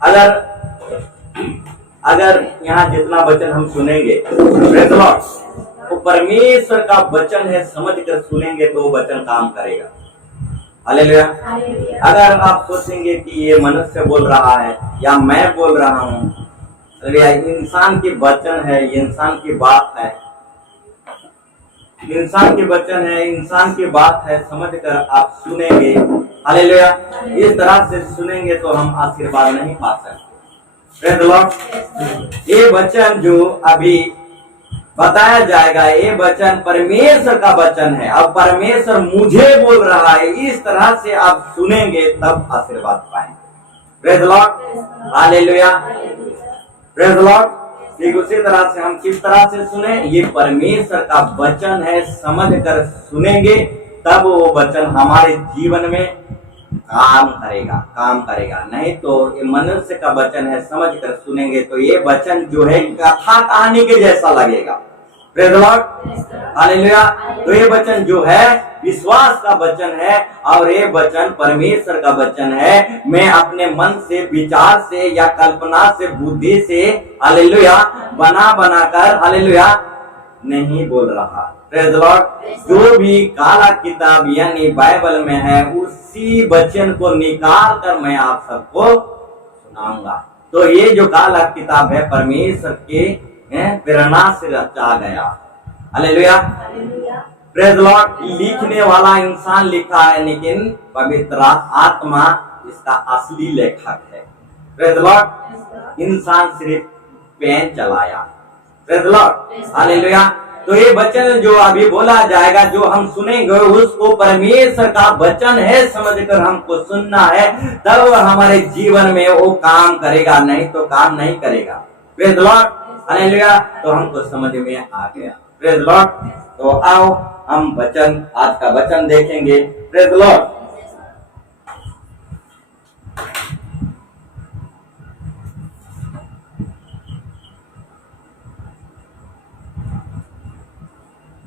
अगर अगर यहाँ जितना वचन हम सुनेंगे, प्रेज़ द लॉर्ड, वो परमेश्वर का वचन है, समझ कर सुनेंगे तो वो वचन काम करेगा। हालेलुया। अगर आप सोचेंगे कि ये मनुष्य बोल रहा है या मैं बोल रहा हूँ, इंसान की वचन है, ये इंसान की बात है, इंसान के वचन है, इंसान की बात है, समझ कर आप सुनेंगे, हालेलुया, इस तरह से सुनेंगे तो हम आशीर्वाद नहीं पा सकते। Praise the Lord. ये वचन जो अभी बताया जाएगा, ये वचन परमेश्वर का वचन है। अब परमेश्वर मुझे बोल रहा है, इस तरह से आप सुनेंगे तब आशीर्वाद पाएंगे। Praise the Lord, hallelujah, praise the Lord. ठीक उसी तरह से हम किस तरह से सुने, ये परमेश्वर का वचन है, समझ कर सुनेंगे तब वो वचन हमारे जीवन में काम करेगा। नहीं तो ये मनुष्य का वचन है, समझ कर सुनेंगे तो ये वचन जो है कथा कहानी के जैसा लगेगा। Praise the Lord, hallelujah. तो ये वचन जो है विश्वास का वचन है और ये वचन परमेश्वर का वचन है। मैं अपने मन से, विचार से या कल्पना से, बुद्धि से, हालेलुया, बना कर, हालेलुया, नहीं बोल रहा। Praise the Lord. जो भी काला किताब यानी बाइबल में है उसी वचन को निकाल कर मैं आप सबको सुनाऊंगा। तो ये जो काला किताब है परमेश्वर के प्रेरणा से रचा गया। Hallelujah, praise the Lord. लिखने वाला इंसान लिखा है लेकिन पवित्र आत्मा इसका असली लेखक है। Praise the Lord. इंसान सिर्फ पेन चलाया। Praise the Lord, hallelujah. तो ये वचन जो अभी बोला जाएगा, जो हम सुनेंगे, उसको परमेश्वर का वचन है समझकर हमको सुनना है, तब हमारे जीवन में वो काम करेगा, नहीं तो काम नहीं करेगा। Praise the Lord, hallelujah. तो हमको समझ में आ गया। Praise the Lord. तो आओ हम वचन, आज का वचन देखेंगे। Praise the Lord.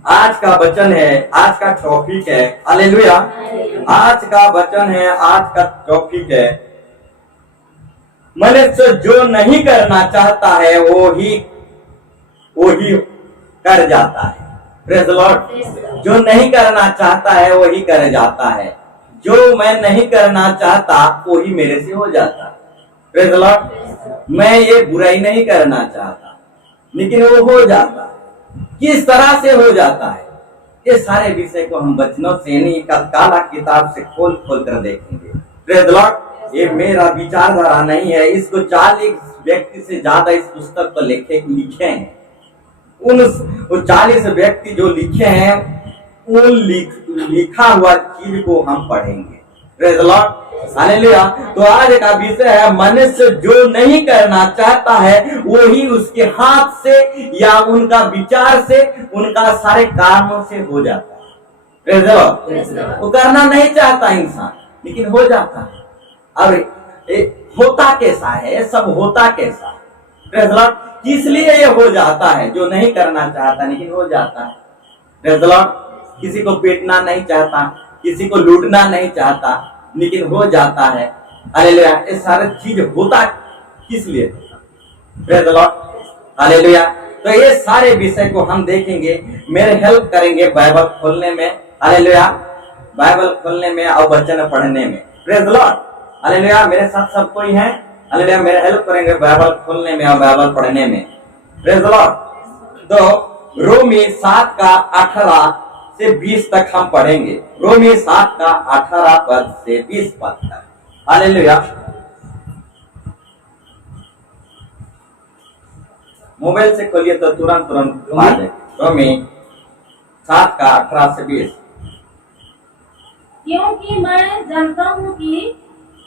आज का वचन है, आज का टॉपिक है, हालेलुया, आज का वचन है, आज का टॉपिक है, मनुष्य जो नहीं करना चाहता है वो ही कर जाता है। Praise the Lord. जो नहीं करना चाहता है वो ही कर जाता है। जो मैं नहीं करना चाहता वो ही मेरे से हो जाता है। Praise the Lord. मैं ये बुराई नहीं करना चाहता लेकिन वो हो जाता है। किस तरह से हो जाता है, ये सारे विषय को हम वचनों से नहीं, काला किताब से खोल कर देखेंगे। Praise the Lord. ये मेरा विचारधारा नहीं है, इसको 40 व्यक्ति से ज्यादा इस पुस्तक को लिखे हैं। उन 40 व्यक्ति जो लिखे हैं उन लिखा हुआ चीज को हम पढ़ेंगे। Praise the Lord, hallelujah. तो आज का विषय है, मनुष्य जो नहीं करना चाहता है वो ही उसके हाथ से या उनका विचार से, उनका सारे कामों से हो जाता है। Praise the Lord. वो करना नहीं चाहता इंसान लेकिन हो जाता है। अब होता कैसा है, सब होता कैसा है? Praise the Lord. किस लिए ये हो जाता है? जो नहीं करना चाहता लेकिन हो जाता है। Praise the Lord. किसी को पीटना नहीं चाहता, किसी को लूटना नहीं चाहता लेकिन हो जाता है। हालेलुया। ये सारी चीज होता किस लिए? Praise the Lord, hallelujah. तो ये सारे विषय को हम देखेंगे, मेरे हेल्प करेंगे बाइबल खोलने में, हालेलुया, बाइबल खोलने में और वचन पढ़ने में। Praise the Lord, hallelujah. मेरे साथ सब कोई है, हालेलुया, मेरे हेल्प करेंगे बाइबल खोलने में और बाइबल पढ़ने में। Praise the Lord. तो रोमी 7 का 18 से 20 तक हम पढ़ेंगे। रोमी 7 का 18 पद से 20 पद तक, हालेलुया। मोबाइल से खोलिए तो तुरंत आ जाए। रोमी 7 का 18 से 20। क्योंकि मैं जानता हूँ कि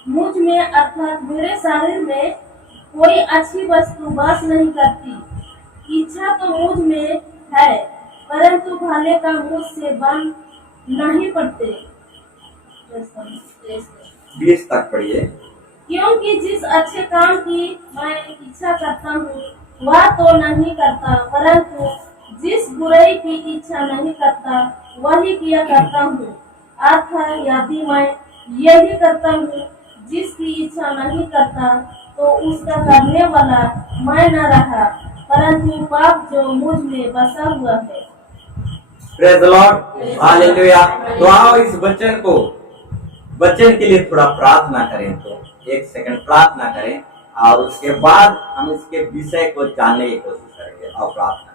मुझ में अर्थात मेरे शरीर में कोई अच्छी वस्तु वास नहीं करती। इच्छा तो मुझ में है परंतु भले का मुझसे बन नहीं पड़ते। 20 तक पढ़िए। क्योंकि जिस अच्छे काम की मैं इच्छा करता हूँ वह तो नहीं करता, परंतु जिस बुराई की इच्छा नहीं करता वही किया करता हूँ। अर्थात यदि मैं यही करता हूँ जिसकी इच्छा नहीं करता तो उसका करने वाला मैं न रहा, परंतु पाप जो मुझ में बसा हुआ है। Praise the Lord, hallelujah. तो आओ इस वचन के लिए थोड़ा प्रार्थना करें। तो एक सेकंड प्रार्थना करें और उसके बाद हम इसके विषय को जानने की कोशिश करेंगे। और प्रार्थना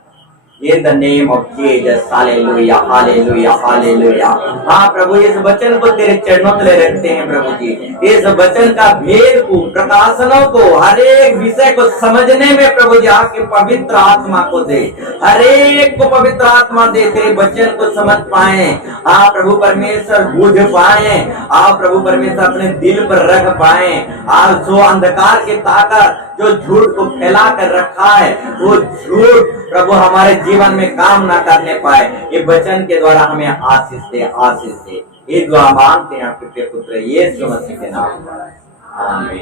In the name of Jesus, hallelujah, hallelujah, hallelujah. हाँ प्रभु, इस वचन को तेरे चरणों तले रखते हैं प्रभु जी। इस वचन का भेद को, प्रकाशनों को, हर एक विषय को समझने में प्रभु जी आपके पवित्र आत्मा को दे, हर एक को पवित्र आत्मा दे, तेरे वचन को समझ पाए। हाँ प्रभु परमेश्वर, बूझ पाए। आप प्रभु परमेश्वर अपने दिल पर रख पाए। और जो अंधकार की ताकत जो झूठ को फैला कर रखा है, वो झूठ प्रभु हमारे जीवन में काम ना करने पाए। ये वचन के द्वारा हमें आशीष दे, आशीष दे। ये दुआ मांगते हैं आपके प्रिय पुत्र यीशु मसीह के नाम में, आमीन।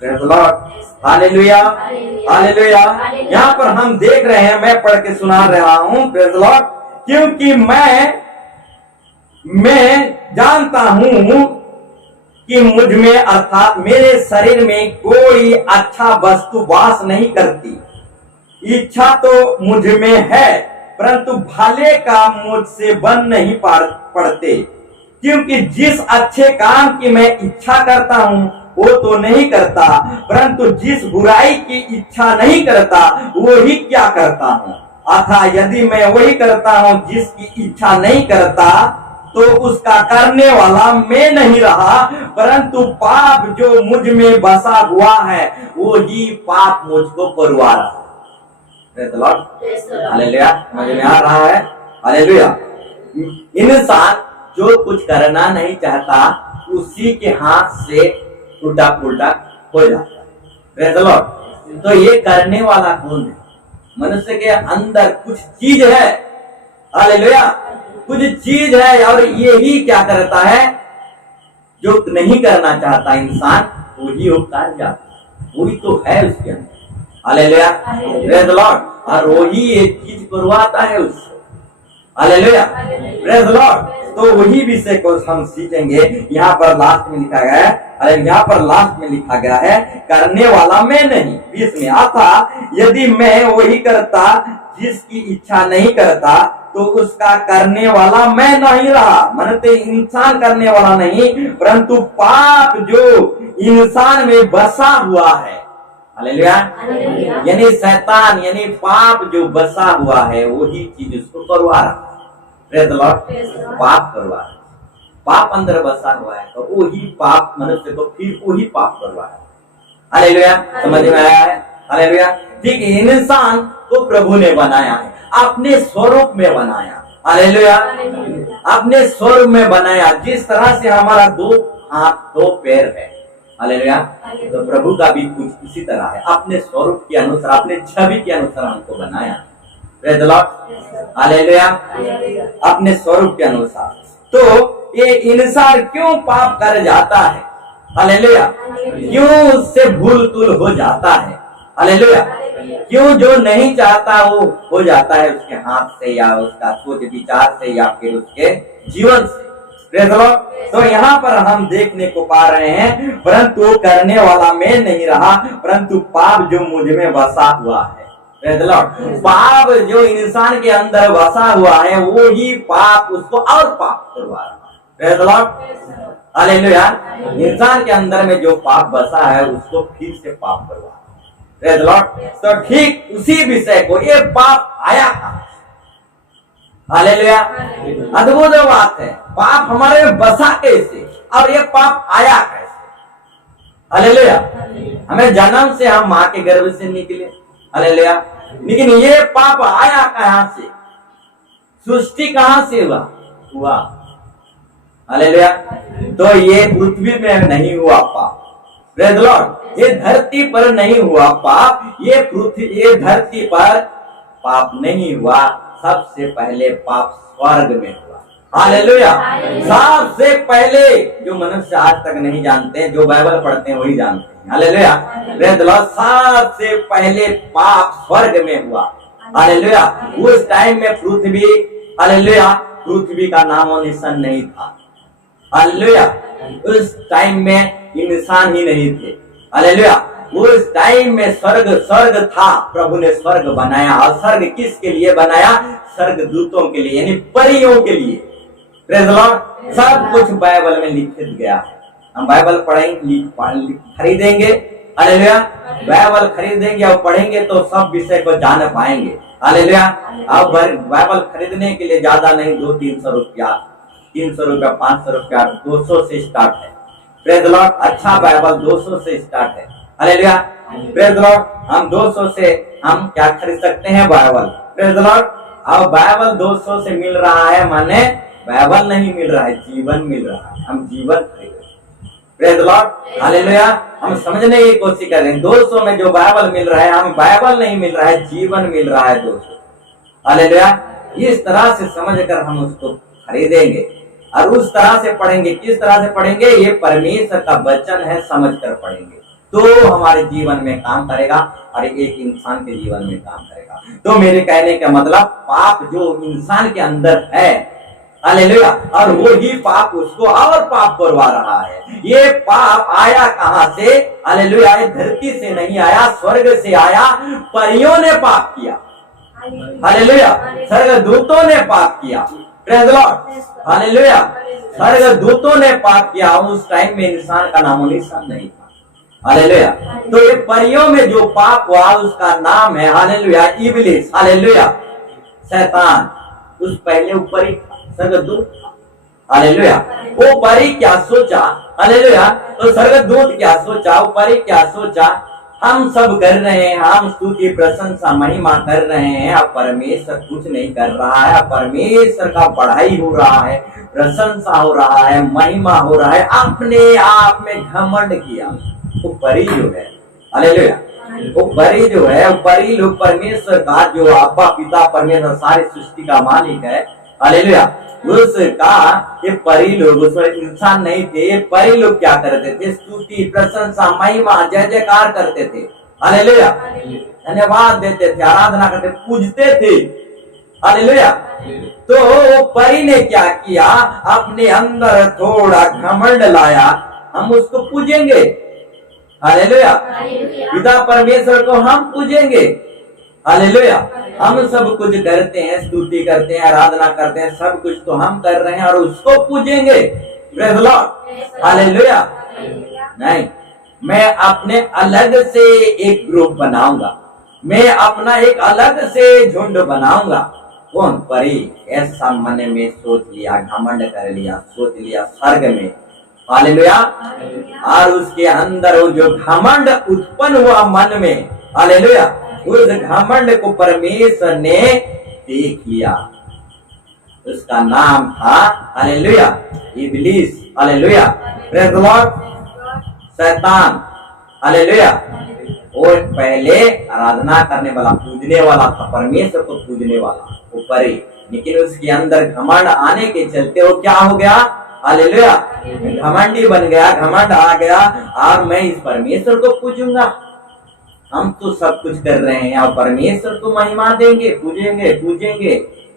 Praise the Lord, hallelujah, hallelujah. यहाँ पर हम देख रहे हैं, मैं पढ़ के सुना रहा हूँ, प्रेज़ द लॉर्ड। क्योंकि मैं जानता हूँ कि मुझ में अर्थात मेरे शरीर में कोई अच्छा वस्तु वास नहीं करती। इच्छा तो मुझ में है, परंतु भले का मुझसे बन नहीं पड़ते। क्योंकि जिस अच्छे काम की मैं इच्छा करता हूँ वो तो नहीं करता, परंतु जिस बुराई की इच्छा नहीं करता वो ही क्या करता हूँ। अतः यदि मैं वही करता हूँ जिसकी इच्छा नहीं करता, तो उसका करने वाला मैं नहीं रहा, परंतु पाप जो मुझ में बसा हुआ है वो ही पाप मुझको करवा रहा है। हालेलुया, समझ में आ रहा है? हालेलुया। इंसान जो कुछ करना नहीं चाहता उसी के हाथ से उल्टा पुल्टा हो जाता है। Praise the Lord. तो ये करने वाला कौन है? मनुष्य के अंदर कुछ चीज है, हालेलुया, कुछ चीज है, और यही क्या करता है, जो नहीं करना चाहता इंसान वही वो कर जाता है, वही तो है उसके अंदर। Hallelujah, praise the Lord. और वही एक चीज करवाता है उससे। Hallelujah, praise the Lord. तो वही विषय को हम सीखेंगे। यहाँ पर लास्ट में लिखा गया है, यहाँ पर लास्ट में लिखा गया है, करने वाला मैं नहीं। 20 में आता, यदि मैं वही करता जिसकी इच्छा नहीं करता, तो उसका करने वाला मैं नहीं रहा। मानते इंसान करने वाला नहीं, परंतु पाप जो इंसान में बसा हुआ है, हालेलुया, यानी शैतान, यानी पाप जो बसा हुआ है वही चीज उसको करवा रहा है। Praise the Lord. पाप करवा रहा है, पाप अंदर बसा हुआ है, तो वही पाप मनुष्य को फिर वही पाप करवा रहा है। हालेलुया, समझ में आया है? हालेलुया। ठीक है, इंसान को प्रभु ने बनाया है, अपने स्वरूप में बनाया। हालेलुया, अपने स्वरूप में बनाया। जिस तरह से हमारा 2 हाथ 2 पैर है, हालेलुया, तो प्रभु का भी कुछ इसी तरह है, अपने स्वरूप के अनुसार, अपने छवि के अनुसार हमको बनाया। प्रेज़ द लॉर्ड, हालेलुया, अपने स्वरूप के अनुसार। तो ये इंसान क्यों पाप कर जाता है? हालेलुया, क्यों उससे भूल तुल हो जाता है? हालेलुया, क्यों जो नहीं चाहता वो हो जाता है उसके हाथ से, या उसका सोच विचार से, या फिर उसके जीवन से। Praise the Lord. तो यहाँ पर हम देखने को पा रहे हैं, परंतु करने वाला मैं नहीं रहा, परंतु पाप जो मुझ में बसा हुआ है। Praise the Lord. पाप जो इंसान के अंदर बसा हुआ है वो ही पाप उसको और पाप करवा रहा है। Praise the Lord, hallelujah. इंसान के अंदर में जो पाप बसा है उसको फिर से पाप करवा रहा है। Praise the Lord. तो ठीक उसी विषय को, ये पाप आया था, हालेलुया, अद्भुत बात है। पाप हमारे में बसा कैसे, और ये पाप आया कैसे? हालेलुया। हमें जन्म से हम माँ के गर्भ से निकले, हालेलुया, लेकिन ये पाप आया कहां से? सृष्टि कहां से हुआ? हालेलुया। तो ये पृथ्वी में नहीं हुआ पाप, प्रेज़ द लॉर्ड। ये धरती पर नहीं हुआ पाप, ये धरती पर पाप नहीं हुआ। सबसे पहले पाप स्वर्ग में हुआ। हालेलुया। सबसे पहले, जो मनुष्य आज तक नहीं जानते, जो बाइबल पढ़ते हैं वही जानते हैं। Hallelujah, praise the Lord. सबसे पहले पाप स्वर्ग में हुआ। हालेलुया। उस टाइम में पृथ्वी, हालेलुया, पृथ्वी का नामो निशान नहीं था। हालेलुया। उस टाइम में इंसान ही नहीं थे। हालेलुया। उस टाइम में स्वर्ग था, प्रभु ने स्वर्ग बनाया। और स्वर्ग किसके लिए बनाया? स्वर्ग दूतों के लिए, यानी परियों के लिए। Praise the Lord. सब कुछ बाइबल में लिखित गया है। हम बाइबल पढ़ेंगे, खरीदेंगे, हालेलुया, बाइबल खरीदेंगे और पढ़ेंगे तो सब विषय को जान पाएंगे। हालेलुया। अब बाइबल खरीदने के लिए ज्यादा नहीं, 200-300 रुपया, 300 रुपया, 500 रुपया, 200 से स्टार्ट है। Praise the Lord. अच्छा बाइबल 200 से स्टार्ट है। हालेलुया। Praise the Lord. हम 200 से हम क्या खरीद सकते हैं? बाइबल। Praise the Lord. अब बाइबल 200 से मिल रहा है, माने बाइबल नहीं मिल रहा है, जीवन मिल रहा है। हम जीवन खरीद, प्रेज़ द लॉर्ड, हालेलुया। हम समझने की कोशिश कर रहे हैं, 200 में जो बाइबल मिल रहा है, हमें बाइबल नहीं मिल रहा है, जीवन मिल रहा है 200। हालेलुया। इस तरह से समझकर हम उसको खरीदेंगे और उस तरह से पढ़ेंगे। किस तरह से पढ़ेंगे? ये परमेश्वर का वचन है, समझकर पढ़ेंगे तो हमारे जीवन में काम करेगा और एक इंसान के जीवन में काम करेगा। तो मेरे कहने का मतलब, पाप जो इंसान के अंदर है, हालेलुया, और वो ही पाप उसको और पाप करवा रहा है। ये पाप आया कहां से? हालेलुया, धरती से नहीं आया, स्वर्ग से आया। परियों ने पाप किया, हालेलुया, स्वर्ग दूतों ने पाप किया। Praise the Lord, hallelujah. स्वर्ग दूतों ने पाप किया। उस टाइम में इंसान का नामो निशान नहीं था। हालेलुया। तो ये परियों में जो पाप हुआ उसका नाम है, हालेलुया, इब्लिस, हालेलुया, शैतान। उस पहले ऊपर ही स्वर्गदूत, हालेलुया। वो परी क्या सोचा? हालेलुया। तो स्वर्गदूत क्या सोचा? वो परी क्या सोचा? हम सब कर रहे हैं, हम स्तुति, प्रशंसा, महिमा कर रहे हैं, अब परमेश्वर कुछ नहीं कर रहा है। परमेश्वर का बढ़ाई हो रहा है, प्रशंसा हो रहा है, महिमा हो रहा है। अपने आप में घमंड किया वो परी जो है, हालेलुया, वो परी जो है, वो परी लोग परमेश्वर का जो अब्बा पिता परमेश्वर सारी सृष्टि का मालिक है, हालेलुया, उसका ये परी लोग, उस इंसान नहीं थे, ये परी लोग क्या करते थे? स्तुति, प्रशंसा, महिमा, जय जयकार करते थे, हालेलुया, धन्यवाद देते थे, आराधना करते, पूजते थे, हालेलुया। तो वो परी ने क्या किया? अपने अंदर थोड़ा घमंड लाया, हम उसको पूजेंगे, हालेलुया, पिता परमेश्वर को हम पूजेंगे, हालेलुया। हम सब कुछ करते हैं, स्तुति करते हैं, आराधना करते हैं, सब कुछ तो हम कर रहे हैं और उसको पूजेंगे। Praise the Lord, hallelujah. नहीं, मैं अपने अलग से एक ग्रुप बनाऊंगा, मैं अपना एक अलग से झुंड बनाऊंगा। कौन? परी। ऐसा मन में सोच लिया, घमंड कर लिया, सोच लिया स्वर्ग में, हालेलुया। और उसके अंदर वो जो घमंड उत्पन्न हुआ मन में, हालेलुया, उस घमंड को परमेश्वर ने देख लिया। उसका नाम था, हालेलुया, इब्लिस, हालेलुया, प्रेज़ द लॉर्ड, शैतान, हालेलुया। वो पहले आराधना करने वाला, पूजने वाला था, परमेश्वर को पूजने वाला वो परी, लेकिन उसके अंदर घमंड आने के चलते वो क्या हो गया? हालेलुया, घमंडी बन गया, घमंड आ गया और मैं इस परमेश्वर को पूजूंगा। हम तो सब कुछ कर रहे हैं और परमेश्वर को महिमा देंगे, पूजेंगे, पूजेंगे।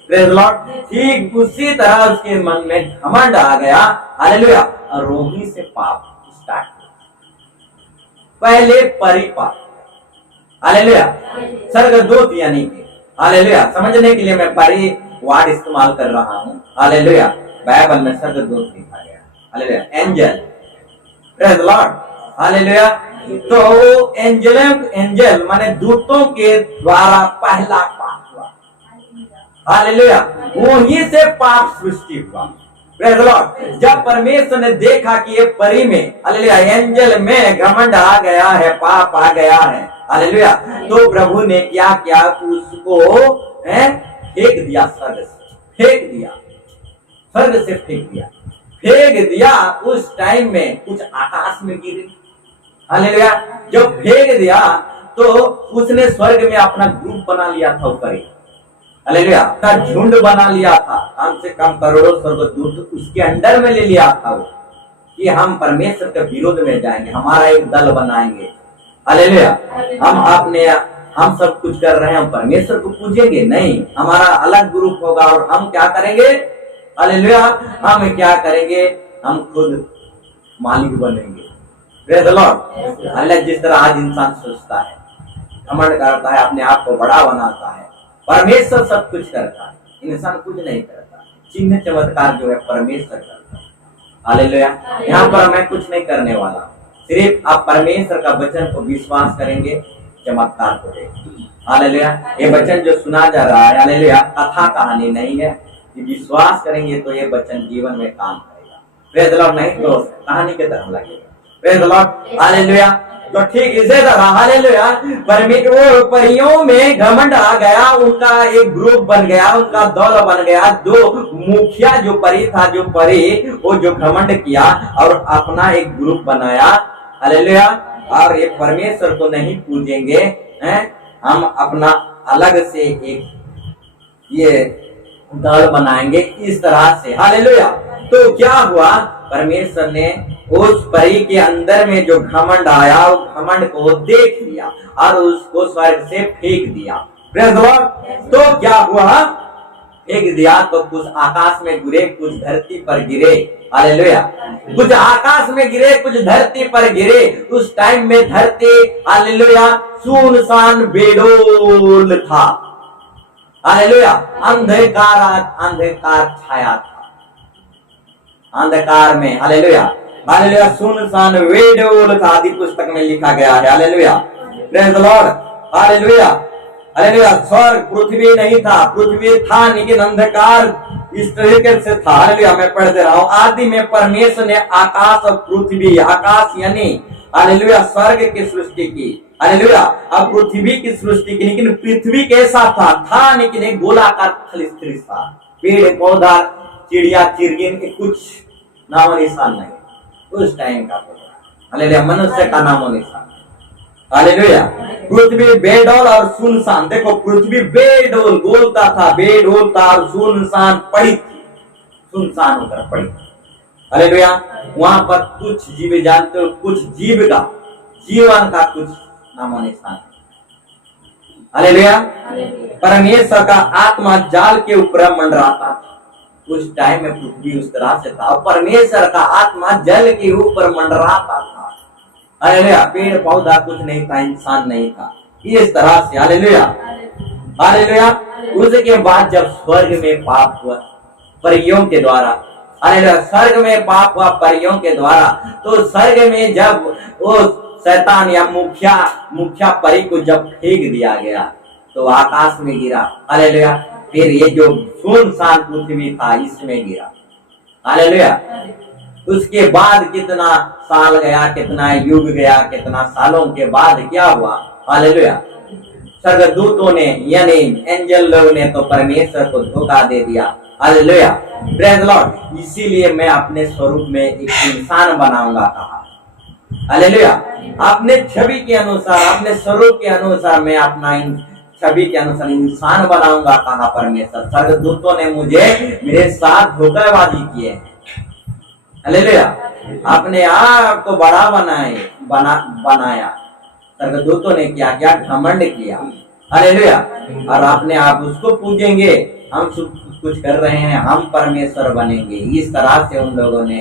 Praise the Lord. ठीक उसी तरह उसके मन में घमंड आ गया, हालेलुया, और वहीं से पाप स्टार्ट हुआ। पहले परी पाप, हालेलुया, स्वर्गदूत यानी कि, हालेलुया, समझने के लिए मैं परी वर्ड इस्तेमाल कर रहा हूँ, हालेलुया। बाइबल में स्वर्गदूत लिखा गया, hallelujah, angel, praise the Lord, hallelujah. तो एंजल माने दूतों के द्वारा पहला पाप हुआ, हालेलुया, वहीं से पाप सृष्टि हुआ। Praise the Lord. जब परमेश्वर ने देखा कि ये परी में, हालेलुया, एंजल में घमंड आ गया है, पाप आ गया है, हालेलुया, तो प्रभु ने क्या किया? उसको फेंक दिया, स्वर्ग से फेंक दिया, स्वर्ग से फेंक दिया, फेंक दिया। उस टाइम में कुछ आकाश में गिरे, हालेलुया। जब फेंक दिया तो उसने स्वर्ग में अपना ग्रुप बना लिया था ऊपर, हालेलुया, का झुंड बना लिया था, कम से कम करोड़ों स्वर्गदूत उसके अंडर में ले लिया था वो, कि हम परमेश्वर के विरोध में जाएंगे, हमारा एक दल बनाएंगे, हालेलुया। हम सब कुछ कर रहे हैं, हम परमेश्वर को पूजेंगे नहीं, हमारा अलग ग्रुप होगा और हम क्या करेंगे? हालेलुया, हम क्या करेंगे? हम खुद मालिक बनेंगे, प्रेज़ द लॉर्ड। हालेलुया। जिस तरह आज इंसान सोचता है, घमंड करता है, अपने आप को बड़ा बनाता है, परमेश्वर सब कुछ करता है, इंसान कुछ नहीं करता। चिन्ह चमत्कार जो है परमेश्वर करता है। हालेलुया। यहाँ पर मैं कुछ नहीं करने वाला, सिर्फ आप परमेश्वर का वचन को विश्वास करेंगे, चमत्कार को देखेंगे। हालेलुया। ये वचन जो सुना जा रहा है, हालेलुया, कथा कहानी नहीं है। ये विश्वास करेंगे तो ये वचन जीवन में काम करेगा। Praise the Lord. नहीं तो कहानी की तरह लगेगा। Praise the Lord. हालेलुया। तो ठीक इसी तरह हालेलुया, वो परियों में घमंड आ गया, उनका एक ग्रुप बन गया, उनका दल बन गया। जो मुखिया जो परी था, जो परी वो जो घमंड किया और अपना एक ग्रुप बनाया। हालेलुया। और ये परमेश्वर को नहीं पूजेंगे, हैं, हम अपना अलग से एक ये दल बनाएंगे इस तरह से। हालेलुया। तो क्या हुआ, परमेश्वर ने उस परी के अंदर में जो घमंड आया, उस घमंड को देख लिया और उसको स्वर्ग से फेंक दिया। Praise the Lord. तो क्या हुआ, फेंक दिया तो कुछ आकाश में गिरे, कुछ धरती पर गिरे। हालेलुया। कुछ आकाश में गिरे, कुछ धरती पर गिरे। उस टाइम में धरती, हालेलुया, सुनसान बेडोल था। हालेलुया। अंधकार छाया था, अंधकार में। हालेलुया। हालेलुया। सुनसान बेडोल था, आदि पुस्तक में लिखा गया है। Hallelujah. Praise the Lord. Hallelujah. Hallelujah. स्वर्ग, पृथ्वी नहीं था, पृथ्वी था लेकिन अंधकार इस तरीके से था। हालेलुया। मैं पढ़ दे रहा हूँ। आदि में परमेश्वर ने आकाश और पृथ्वी, आकाश यानी हालेलुया स्वर्ग की सृष्टि की। हालेलुया। अब पृथ्वी की सृष्टि की, लेकिन पृथ्वी कैसा था लेकिन एक गोलाकार थली था। पेड़ पौधा, चिड़िया चिरगिन के कुछ नामो निशान नहीं उस टाइम का। हालेलुया। मनुष्य का नामो निशान। हालेलुया। पृथ्वी बेडौल और सुनसान। देखो, पृथ्वी बेडौल, बोलता था, बेडौल था और सुनसान पड़ी थी, सुनसान होकर पड़ी। हालेलुया। वहां पर कुछ जीव जानते हो, कुछ जीव का जीवन का कुछ नामो निशान। हालेलुया। परमेश्वर का आत्मा जाल के ऊपर मंडराता था। उस टाइम में पृथ्वी उस तरह से था, परमेश्वर का आत्मा जल के ऊपर मंडराता था। हालेलुया। पेड़ पौधा कुछ नहीं था, इंसान नहीं था, इस तरह से। हालेलुया। हालेलुया। उसके बाद जब स्वर्ग में पाप हुआ परियों के द्वारा, हालेलुया, स्वर्ग में पाप हुआ परियों के द्वारा, तो स्वर्ग में जब वो शैतान या मुखिया परी को जब फेंक दिया गया तो आकाश में गिरा। हालेलुया। फिर ये जो सुनसान पृथ्वी था इसमें गिरा। हालेलुया। उसके बाद कितना साल गया, कितना युग गया, कितना सालों के बाद क्या हुआ, हालेलुया, स्वर्गदूतों ने यानी एंजल लोग ने तो परमेश्वर को धोखा दे दिया। हालेलुया। Praise the Lord. इसीलिए मैं अपने स्वरूप में एक इंसान बनाऊंगा कहा। हालेलुया। अपने छवि के अनुसार, अपने स्वरूप के अनुसार मैं अपना छवि के अनुसार इंसान बनाऊंगा कहा परमेश्वर। स्वर्गदूतों ने मुझे मेरे साथ धोखाबाजी किए हैं। हालेलुया। अपने आप को बड़ा बनाया स्वर्गदूतों ने क्या घमंड किया। हालेलुया। और अपने आप उसको पूजेंगे, हम कुछ कर रहे हैं, हम परमेश्वर बनेंगे, इस तरह से उन लोगों ने,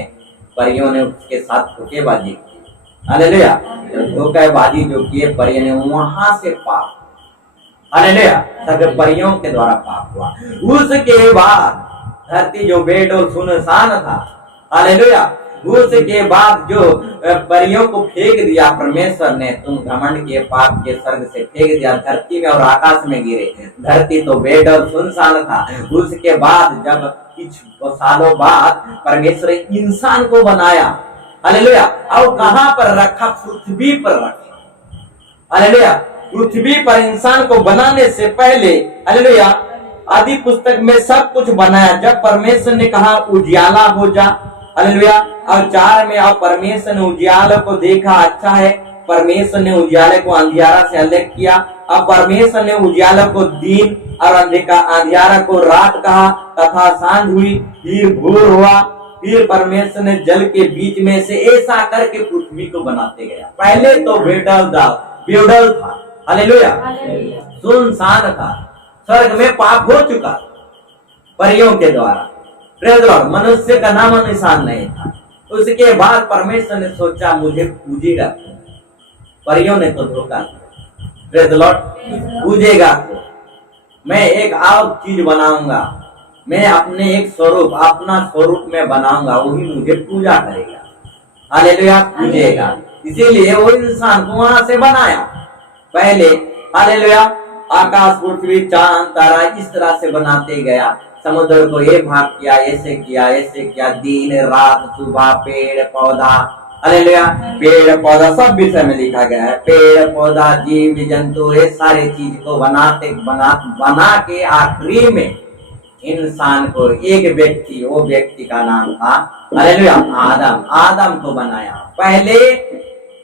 परियों ने उसके साथ धोखेबाजी की। हालेलुया। धोखेबाजी जो किए परियों ने, वहां से पाप, हालेलुया, सब परियों के द्वारा पाप हुआ। उसके बाद धरती जो बेडौल सुनसान था, हालेलुया, उसके बाद जो परियों को फेंक दिया परमेश्वर ने, तुम घमंड के पाप के स्वर्ग से फेंक दिया, धरती में और आकाश में गिरे। धरती तो बेडौल सुनसान था। उसके बाद जब कुछ सालों बाद परमेश्वर इंसान को बनाया, हालेलुया, और कहां पर रखा, पृथ्वी पर रखा। हालेलुया। पृथ्वी पर इंसान को बनाने से पहले, हालेलुया, आदि पुस्तक में सब कुछ बनाया। जब परमेश्वर ने कहा उजियाला हो जा, हालेलुया, और 4 में और परमेश्वर ने उजियाले को देखा अच्छा है, परमेश्वर ने उजियाले को अंधियारा से अलग किया। अब परमेश्वर ने उजियाले को दिन और अंधियारा को रात कहा, तथा सांझ हुई, फिर भोर हुआ। फिर परमेश्वर ने जल के बीच में से ऐसा करके पृथ्वी को बनाते गया। पहले तो बेडौल था, हालेलुया, सुनसान था, स्वर्ग में पाप हो चुका परियों के द्वारा। Praise the Lord. मनुष्य का नाम निशान नहीं था। उसके बाद परमेश्वर ने सोचा मुझे पूजेगा कौन? परियों ने तो धोखा दिया। Praise the Lord. पूजेगा कौन? मैं एक और चीज बनाऊंगा, मैं अपने एक स्वरूप, अपना स्वरूप में बनाऊंगा, वही मुझे पूजा करेगा। हालेलुया। पूजेगा। इसीलिए वो इंसान को वहां से बनाया पहले। हालेलुया। आकाश, पृथ्वी, चांद, तारा इस तरह से बनाते गया। समुद्र को ये भाग किया, ऐसे किया, ऐसे किया, दिन रात, सुबह, पेड़ पौधा। हालेलुया। पेड़ पौधा सब विषय में लिखा गया है। पेड़ पौधा, जीव जंतु, ये सारे चीज को बना के आखिरी में इंसान को एक व्यक्ति, वो व्यक्ति का नाम था हालेलुया आदम। आदम को बनाया, पहले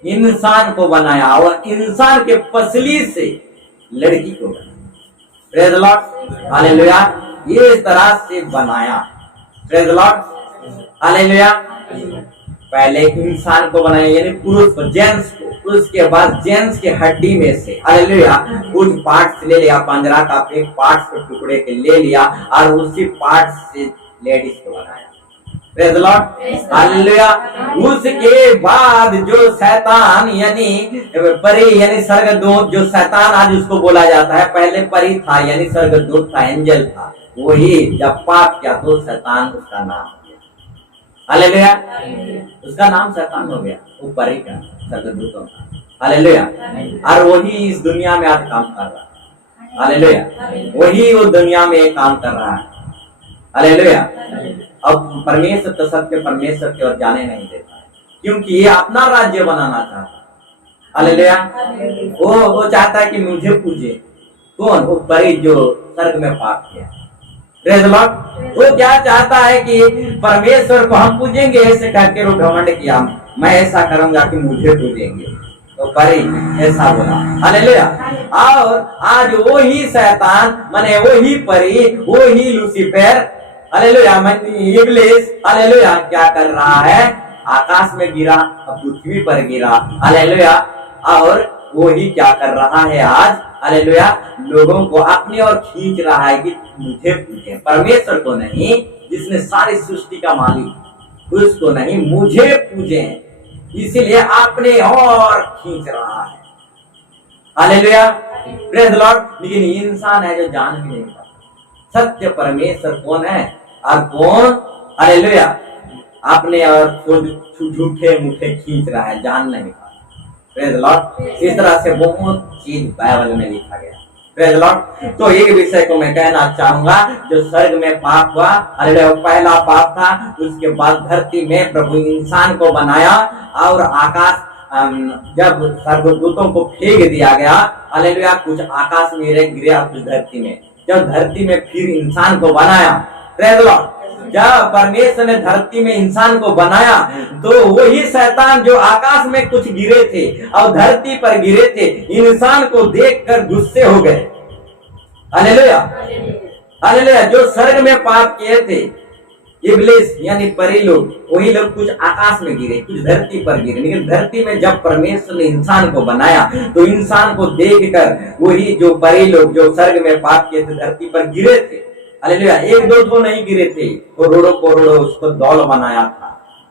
इंसान को बनाया और इंसान के पसली से लड़की को बनाया। Praise the Lord. हालेलुया। ये इस तरह से बनाया। Praise the Lord. हालेलुया। पहले इंसान को बनाया यानी पुरुष को, जेंट्स को। उसके बाद जेंट्स के हड्डी में से हालेलुया कुछ पार्ट्स ले लिया, पंजरा का एक पार्ट्स के टुकड़े के ले लिया और उसी पार्ट्स से लेडीज को बनाया। Praise the Lord. हालेलुया। उसके बाद जो शैतान यानी परी यानी स्वर्गदूत, जो शैतान आज उसको बोला जाता है, पहले परी था यानी स्वर्गदूत था, एंजल था। वही जब पाप किया तो शैतान उसका नाम हो गया। हालेलुया। उसका नाम शैतान हो गया, वो परी का, स्वर्गदूतों का। हालेलुया। और वही इस दुनिया में आज काम कर रहा है। हालेलुया। वही वो दुनिया में एक काम कर रहा है। हालेलुया। अब परमेश्वर तो सत्य परमेश्वर की ओर जाने नहीं देता है, क्योंकि ये अपना राज्य बनाना चाहता है। हालेलुया। वो चाहता है कि मुझे पूजे। कौन? वो परी जो स्वर्ग में पाप किया। Praise the Lord. वो क्या चाहता है कि परमेश्वर को हम पूजेंगे, ऐसे करके वो घमंड किया, मैं ऐसा करूंगा कि मुझे पूजेंगे। तो परी ऐसा बोला। हालेलुया। और आज वही शैतान माने वही परी, वही लूसीफर, हालेलुया, इब्लिस, हालेलुया, क्या कर रहा है? आकाश में गिरा, पृथ्वी पर गिरा। हालेलुया। और वही क्या कर रहा है आज? हालेलुया। लोगों को अपनी ओर खींच रहा है कि मुझे पूजे, परमेश्वर को नहीं, जिसने सारी सृष्टि का मालिक, उसको नहीं, मुझे पूजे। इसीलिए अपने और खींच रहा है। हालेलुया। Praise the Lord. लेकिन इंसान है जो जान भी नहीं पाता सत्य परमेश्वर कौन है और कौन, हालेलुया, अपने और झूठे मुठे खींच रहा है, जान नहीं पाता। Praise the Lord. इस तरह से बहुत चीज बाइबल में लिखा गया। Praise the Lord. तो एक विषय को मैं कहना चाहूंगा, जो स्वर्ग में पाप हुआ, हालेलुया, पहला पाप था। उसके बाद धरती में प्रभु इंसान को बनाया और आकाश जब स्वर्गदूतों को फेंक दिया गया, हालेलुया, कुछ आकाश में गिरा, कुछ धरती में। जब धरती में फिर इंसान को बनाया, प्रेज़ द लॉर्ड, जब परमेश्वर ने धरती में इंसान को बनाया तो वही शैतान जो आकाश में कुछ गिरे थे और धरती पर गिरे थे, इंसान को देखकर गुस्से हो गए। हालेलुया। हालेलुया। जो स्वर्ग में पाप किए थे, इब्लिस यानी परी लोग, वही लोग कुछ आकाश में गिरे, कुछ धरती पर गिरे। लेकिन धरती में जब परमेश्वर ने इंसान को बनाया तो इंसान को देखकर वही जो परी लोग जो स्वर्ग में पाप किए थे, धरती पर गिरे थे, हालेलुया, एक दो तो नहीं गिरे थे, करोड़ों करोड़ों उसको दौल बनाया था।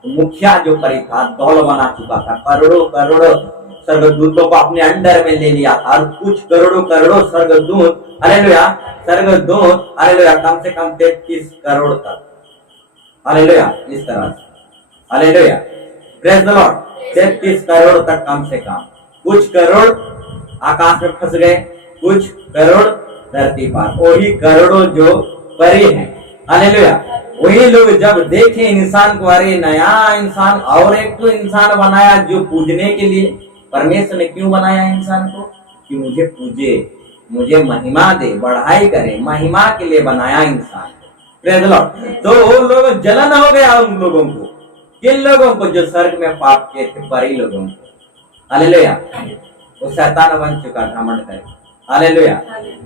मुखिया जो परी था दौल बना चुका था, करोड़ों करोड़ों स्वर्गदूतों को अपने अंडर में ले लिया था। और कुछ करोड़ों करोड़ों स्वर्गदूत, हालेलुया, स्वर्गदूत, हालेलुया, कम से कम 33 करोड़ तक, हालेलुया, इस तरह से, hallelujah, praise the Lord, 33 crore तक कम से कम। कुछ करोड़ आकाश में फंस गए, कुछ करोड़ धरती पर। वही करोड़ों जो परी हैं, हालेलुया, वही लोग जब देखे इंसान को, अरे नया इंसान, और एक तो इंसान बनाया जो पूजने के लिए। परमेश्वर ने क्यों बनाया इंसान को? कि मुझे पूजे, मुझे महिमा दे, बढ़ाई करे, महिमा के लिए बनाया इंसान को। Praise the Lord. तो वो लोग जलन हो गया उन लोगों को, किन लोगों को? जो स्वर्ग में पाप किए थे, परी लोगों को। हालेलुया। वो शैतान बन चुका, घमंड करके। Hallelujah,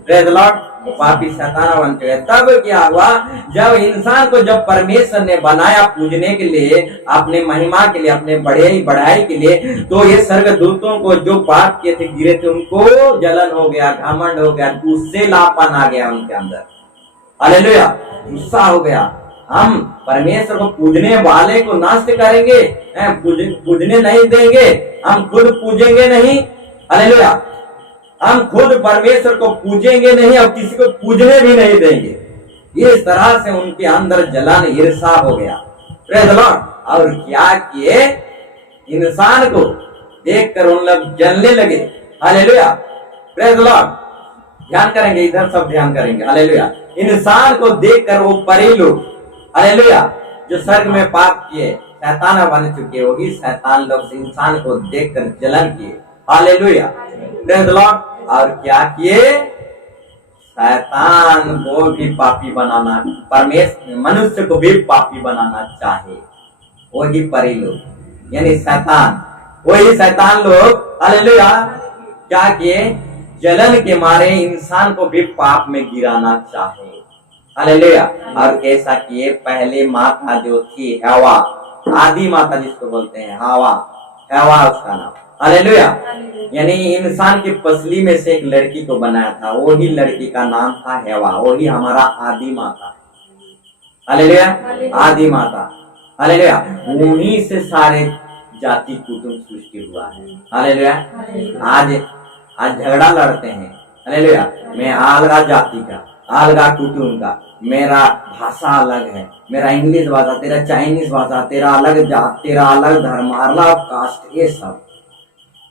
praise the Lord. पापी शैतान बन चुके। तब क्या हुआ? जब इंसान को जब परमेश्वर ने बनाया पूजने के लिए, अपने महिमा के लिए, अपने बढ़ाई के लिए, तो ये स्वर्गदूतों को जो पाप किए थे, गिरे थे, उनको जलन हो गया, घमंड हो गया, गुस्से लापन आ गया उनके अंदर। हालेलुया, गुस्सा हो गया। हम परमेश्वर को पूजने वाले को नष्ट करेंगे, पूजने नहीं देंगे, हम खुद पूजेंगे नहीं। हालेलुया। हम खुद परमेश्वर को पूजेंगे नहीं और किसी को पूजने भी नहीं देंगे। इस तरह से उनके अंदर जलन ईर्षा हो गया। Praise the Lord. और क्या किए, इंसान को देखकर उन लोग जलने लगे। हालेलुया। Praise the Lord. ध्यान करेंगे, इधर सब ध्यान करेंगे। हालेलुया। इंसान को देखकर वो परी लोग, हालेलुया, जो स्वर्ग में पाप किए, शैतान बन चुके, वही शैतान लोग इंसान को देखकर जलन किए। हालेलुया। Praise the Lord. और क्या किए, शैतान को भी पापी बनाना, परमेश्वर मनुष्य को भी पापी बनाना चाहे, वही परी लोग यानी शैतान, वही शैतान लोग, हालेलुया, क्या किए, जलन के मारे इंसान को भी पाप में गिराना चाहे। हालेलुया। और कैसा किए, पहले माता जो थी हवा, आदि माता जिसको बोलते हैं, हवा उसका नाम। हालेलुया। यानी इंसान की पसली में से एक लड़की को बनाया था, वही लड़की का नाम था हवा, वही हमारा आदि माता। हालेलुया। आदि माता। हालेलुया। उन्हीं से सारे जाति कुटुंब सृष्टि हुआ है। हालेलुया। आज झगड़ा लड़ते हैं। हालेलुया। मैं अलग जाति का, अलग कुटुंब का, मेरा भाषा अलग है, मेरा इंग्लिश भाषा, तेरा चाइनीज भाषा, तेरा अलग जात, तेरा अलग धर्म, अलग कास्ट, ये सब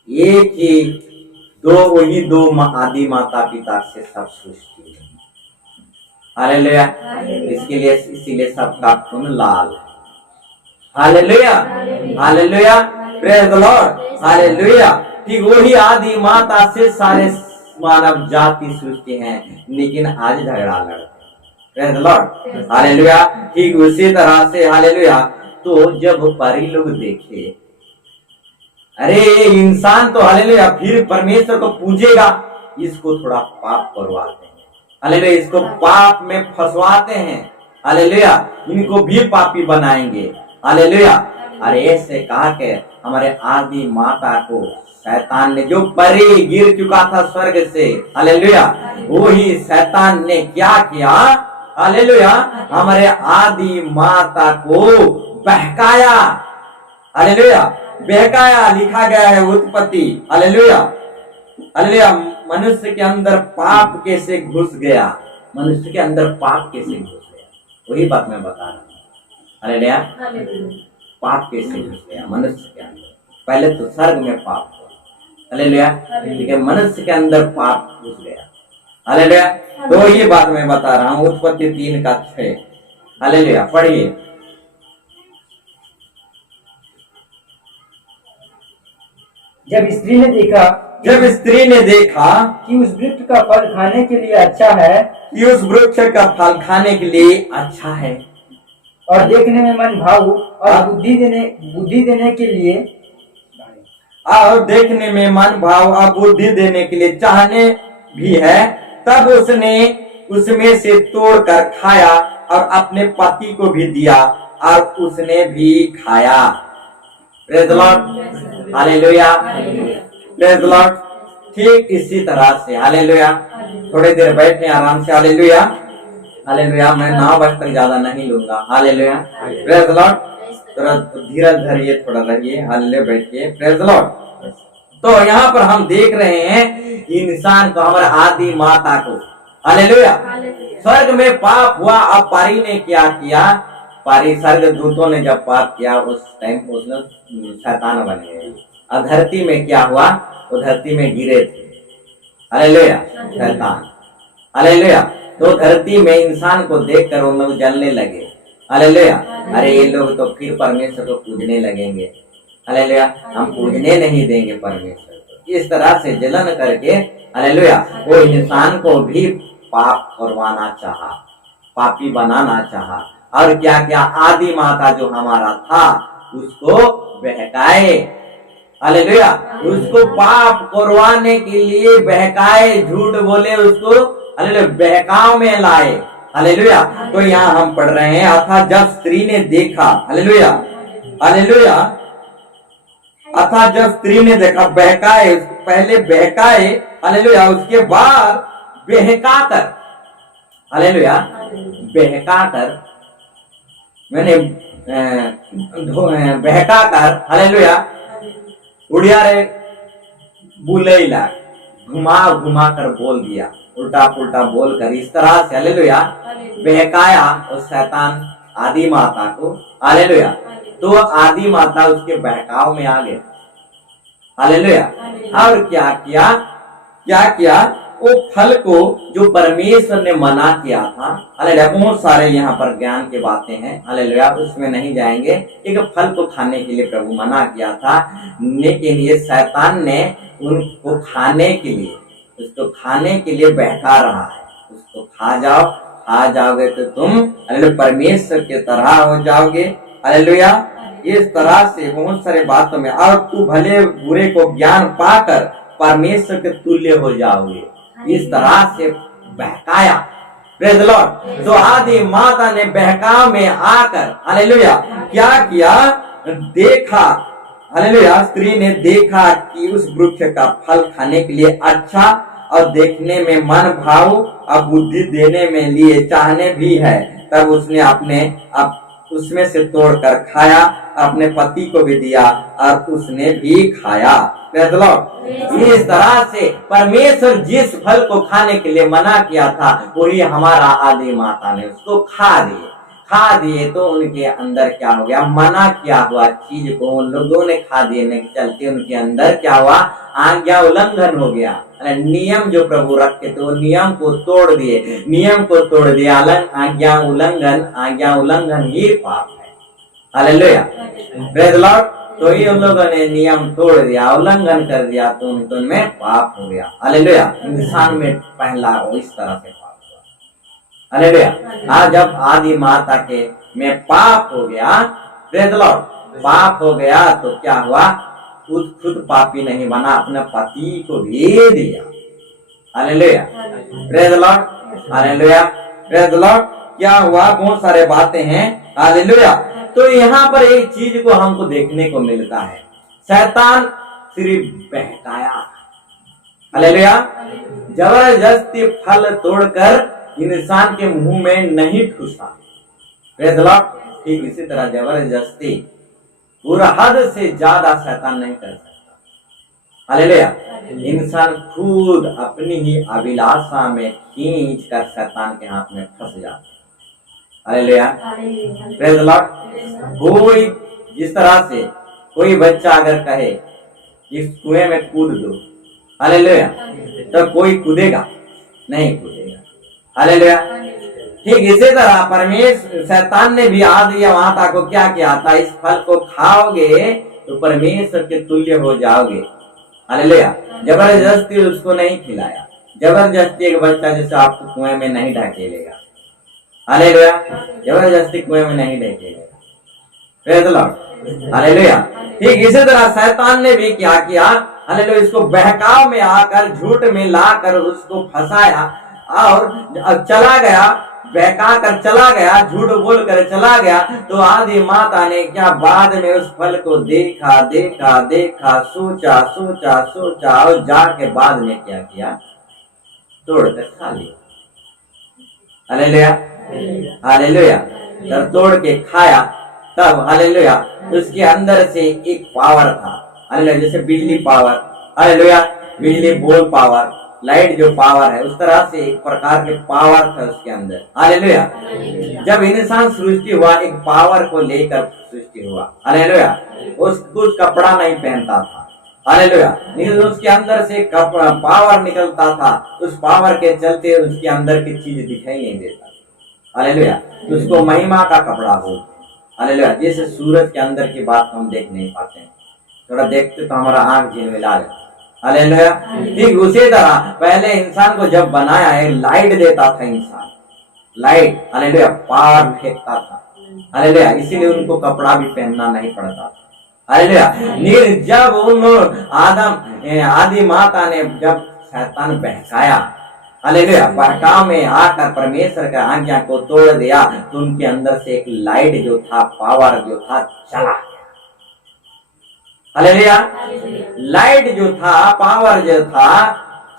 एक ही वही दो आदि माता पिता से सब सृष्टि है। हालेलुया। इसीलिए सबका खून लाल है। Hallelujah. Hallelujah. Praise the Lord. Hallelujah. ठीक वही आदि माता से सारे मानव जाति सृष्टि हैं, लेकिन आज झगड़ा लड़ते हैं। Praise the Lord. हालेलुया। ठीक उसी तरह से, हालेलुया, तो जब परी लोग देखे, अरे इंसान तो, हालेलुया, फिर परमेश्वर को पूजेगा, इसको थोड़ा पाप करवाते हैं। हालेलुया। इसको पाप में फंसवाते हैं। हालेलुया। इनको भी पापी बनाएंगे। हालेलुया। अरे ऐसे कहा के हमारे आदि माता को शैतान ने, जो परी गिर चुका था स्वर्ग से, हालेलुया, वही शैतान ने क्या किया, हालेलुया, हमारे आदि माता को बहकाया। हालेलुया। बहकाया लिखा गया है उत्पत्ति। हालेलुया। हालेलुया। मनुष्य के अंदर पाप कैसे घुस गया, मनुष्य के अंदर पाप कैसे घुस गया, वही बात मैं बता रहा हूँ। हालेलुया। पाप कैसे घुस गया मनुष्य के अंदर, पहले तो स्वर्ग में पाप हुआ। हालेलुया। ठीक है, मनुष्य के अंदर पाप घुस गया। हालेलुया। तो ये बात मैं बता रहा हूँ, उत्पत्ति 3:6। हालेलुया। पढ़िए। जब स्त्री ने देखा कि उस वृक्ष का फल खाने के लिए अच्छा है, और देखने में मन भाऊ और बुद्धि देने के लिए, और देखने में मन भाव और बुद्धि देने के लिए चाहने भी है, तब उसने उसमें से तोड़कर खाया और अपने पति को भी दिया और उसने भी खाया। Praise the Lord. Hallelujah. Praise the Lord. ठीक इसी तरह से, हालेलुया, थोड़ी देर बैठे आराम से। हालेलुया। हालेलुया। मैं 9 बजे तक ज्यादा नहीं लूंगा। हालेलुया। Praise the Lord. थोड़ा धीरज धरिए, थोड़ा रहिए। हालेलुया। बैठिए। Praise the Lord. तो यहाँ पर हम देख रहे हैं इंसान को, हमारे आदि माता को, हालेलुया, स्वर्ग में पाप हुआ। अब पारी ने क्या किया, पारी स्वर्ग दूतों ने जब पाप किया, उस टाइम उसने शैतान बन गए। अब धरती में क्या हुआ, वो धरती में गिरे थे। हालेलुया। शैतान। हालेलुया। तो धरती में इंसान को देखकर उन लोग जलने लगे। हालेलुया। अरे ये लोग तो फिर परमेश्वर को पूजने लगेंगे। हालेलुया। हम पूजने नहीं देंगे परमेश्वर को। इस तरह से जलन करके, हालेलुया, वो इंसान को भी पाप करवाना चाहा, पापी बनाना चाहा। और क्या क्या, आदि माता जो हमारा था उसको बहकाए। हालेलुया। उसको पाप करवाने के लिए बहकाए, झूठ बोले उसको, हालेलुया, बहकाव में लाए। हालेलुया। तो यहाँ हम पढ़ रहे हैं, अर्थात जब स्त्री ने देखा, हालेलुया, हालेलुया, अर्थात जब स्त्री ने देखा, बहकाए, पहले बहकाए, हालेलुया, उसके बाद बहकाकर, हालेलुया, बहकाकर मैंने बहका कर हालेलुया उड़िया रे बुलेला घुमा घुमा कर बोल दिया, उल्टा पुल्टा बोल कर इस तरह से हालेलुया बहकाया उस शैतान आदि माता को हालेलुया। तो आदि माता उसके बहकाव में आ गए हालेलुया। और क्या किया वो फल को जो परमेश्वर ने मना किया था हालेलुया। बहुत सारे यहाँ पर ज्ञान की बातें हैं हालेलुया, उसमें नहीं जाएंगे। एक फल को खाने के लिए प्रभु मना किया था, लेकिन ये शैतान ने उनको खाने के लिए उसको खाने के लिए बहका रहा है। उसको खा जाओगे तो तुम हालेलुया परमेश्वर के तरह हो जाओगे हालेलुया। इस तरह से बहुत सारे बातों में और तू भले बुरे को ज्ञान पाकर परमेश्वर के तुल्य हो जाओगे, इस तरह से बहकाया। Praise the Lord. तो आदि माता ने बहकाव में आकर हालेलुया क्या किया, देखा हालेलुया। स्त्री ने देखा कि उस वृक्ष का फल खाने के लिए अच्छा और देखने में मन भाव और बुद्धि देने में लिए चाहने भी है, तब उसने उसमें से तोड़कर खाया, अपने पति को भी दिया और उसने भी खाया। Praise the Lord. इस तरह से परमेश्वर जिस फल को खाने के लिए मना किया था वही हमारा आदि माता ने उसको खा दिए। तो उनके अंदर क्या हो गया, मना किया हुआ चीज को उन लोगों ने खा देने के चलते उनके अंदर क्या हुआ, आज्ञा उल्लंघन हो गया। नियम जो प्रभु रखे थे वो नियम को तोड़ दिया। आज्ञा उल्लंघन ही पाप है हालेलुया। Praise the Lord. तो ही उन लोगों ने नियम तोड़ दिया, उल्लंघन कर दिया, तो उनमें पाप हो गया हालेलुया। इंसान में पहला वो इस तरह से पाप हुआ हालेलुया। आज जब आदि माता के में पाप हो गया, प्रेज़ द लॉर्ड, पाप हो गया तो क्या हुआ, खुद पापी नहीं बना, अपने पति को भी दिया hallelujah. Praise the Lord hallelujah. Praise the Lord. क्या हुआ, बहुत सारे बातें हैं हालेलुया। तो यहाँ पर एक चीज को हमको देखने को मिलता है, शैतान सिर्फ बहकाया हालेलुया, जबरदस्ती फल तोड़कर इंसान के मुंह में नहीं ठूसा। Praise the Lord. ठीक इसी तरह जबरदस्ती पूरा हद से ज्यादा शैतान नहीं कर सकता हालेलुया। इंसान खुद अपनी ही अभिलाषा में खींच कर शैतान के हाथ में फंस जाता है हालेलुया। Praise the Lord. कोई जिस तरह से कोई बच्चा अगर कहे इस कुएं में कूद दो हालेलुया, तो कोई कूदेगा नहीं कूदेगा हालेलुया। ठीक इसी तरह परमेश्वर शैतान ने भी आदि माता को क्या किया था, इस फल को खाओगे तो परमेश्वर के तुल्य हो जाओगे हालेलुया। जबरदस्ती उसको नहीं खिलाया, जबरदस्ती एक बच्चा जैसे आपको कुएं में नहीं ढकेलेगा हालेलुया, जबरदस्ती कुएं में नहीं ढकेलेगा। Praise the Lord hallelujah. ठीक इसी तरह शैतान ने भी क्या किया हालेलुया, इसको बहकाव में आकर झूठ में लाकर उसको फंसाया और चला गया, बहका कर चला गया, झूठ बोल कर चला गया। तो आदि माता ने क्या बाद में उस फल को देखा, सोचा और जाके बाद में क्या किया, तोड़कर खा लिया हालेलुया हालेलुया। जब तोड़ के खाया तब हालेलुया उसके अंदर से एक पावर था हालेलुया, जैसे बिजली पावर हालेलुया, बिजली बॉल पावर, लाइट जो पावर है, उस तरह से एक प्रकार के पावर था उसके अंदर हालेलुया। जब इंसान सृष्टि हुआ एक पावर को लेकर सृष्टि हुआ हालेलुया। कुछ कपड़ा नहीं पहनता था हालेलुया, लेकिन उसके अंदर से पावर निकलता था, उस पावर के चलते उसके अंदर की चीज दिखाई नहीं देता हालेलुया। उसको महिमा का कपड़ा बोलते हालेलुया। जैसे सूरज के अंदर की बात हम देख नहीं पाते, थोड़ा देखते तो हमारा आंख झिलमिला जाता हालेलुया। ठीक उसी तरह पहले इंसान को जब बनाया है, लाइट देता था इंसान, लाइट हालेलुया, पावर फेंकता था हालेलुया, इसीलिए उनको कपड़ा भी पहनना नहीं पड़ता था हालेलुया। जब उन आदि माता ने जब शैतान बहकाया हालेलुया, बहकाव में आकर परमेश्वर का आज्ञा को तोड़ दिया, तो उनके अंदर से एक लाइट जो था, पावर जो था, चला गया हालेलुया। लाइट जो था, पावर जो था,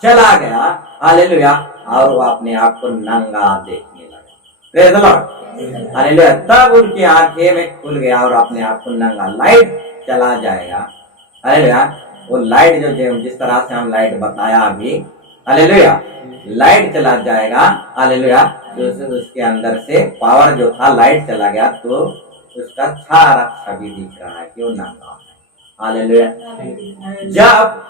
चला गया हालेलुया, और वो अपने आप को नंगा देखने लगा प्रेज द लॉर्ड, हालेलुया। तब उनकी आंखें में खुल गया और अपने आप को नंगा, लाइट चला जाएगा, हालेलुया। वो लाइट जो जिस तरह से हम लाइट बताया अभी, हालेलुया, लाइट चला जाएगा, हालेलुया। उसके अंदर से पावर जो था, लाइट चला गया तो उसका सारा छवि दिख रहा है कि वो नंगा है, हालेलुया। जब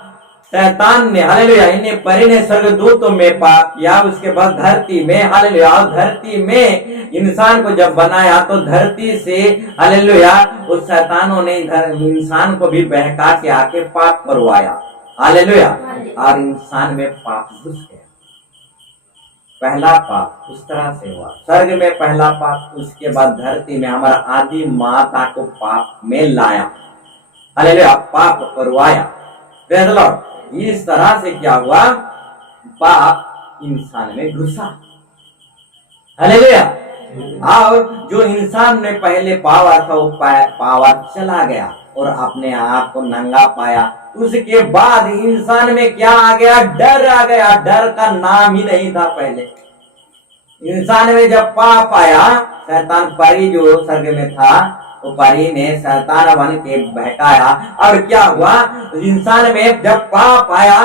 शैतान ने, हालेलुया, इन्हें परी ने स्वर्गदूतों में पाप किया, उसके बाद धरती में, हालेलुया, धरती में इंसान को जब बनाया तो धरती से, हालेलुया, उस शैतानों ने इंसान को भी बहका के आके पाप करवाया, हालेलुया, और इंसान में पाप घुस गया। पहला पाप उस तरह से हुआ, स्वर्ग में पहला पाप, उसके बाद धरती में हमारा आदि माता को पाप में लाया, हालेलुया, पाप करवाया, प्रेज़ द लॉर्ड। इस तरह से क्या हुआ, पाप इंसान में घुसा, हालेलुया। और जो इंसान में पहले पावर था वो पावर चला गया और अपने आप को नंगा पाया। उसके बाद इंसान में क्या आ गया, डर आ गया। डर का नाम ही नहीं था पहले इंसान में। जब पाप आया, शैतान परी जो स्वर्ग में था, वो परी ने शैतान बन के बहकाया, और क्या हुआ, इंसान में जब पाप आया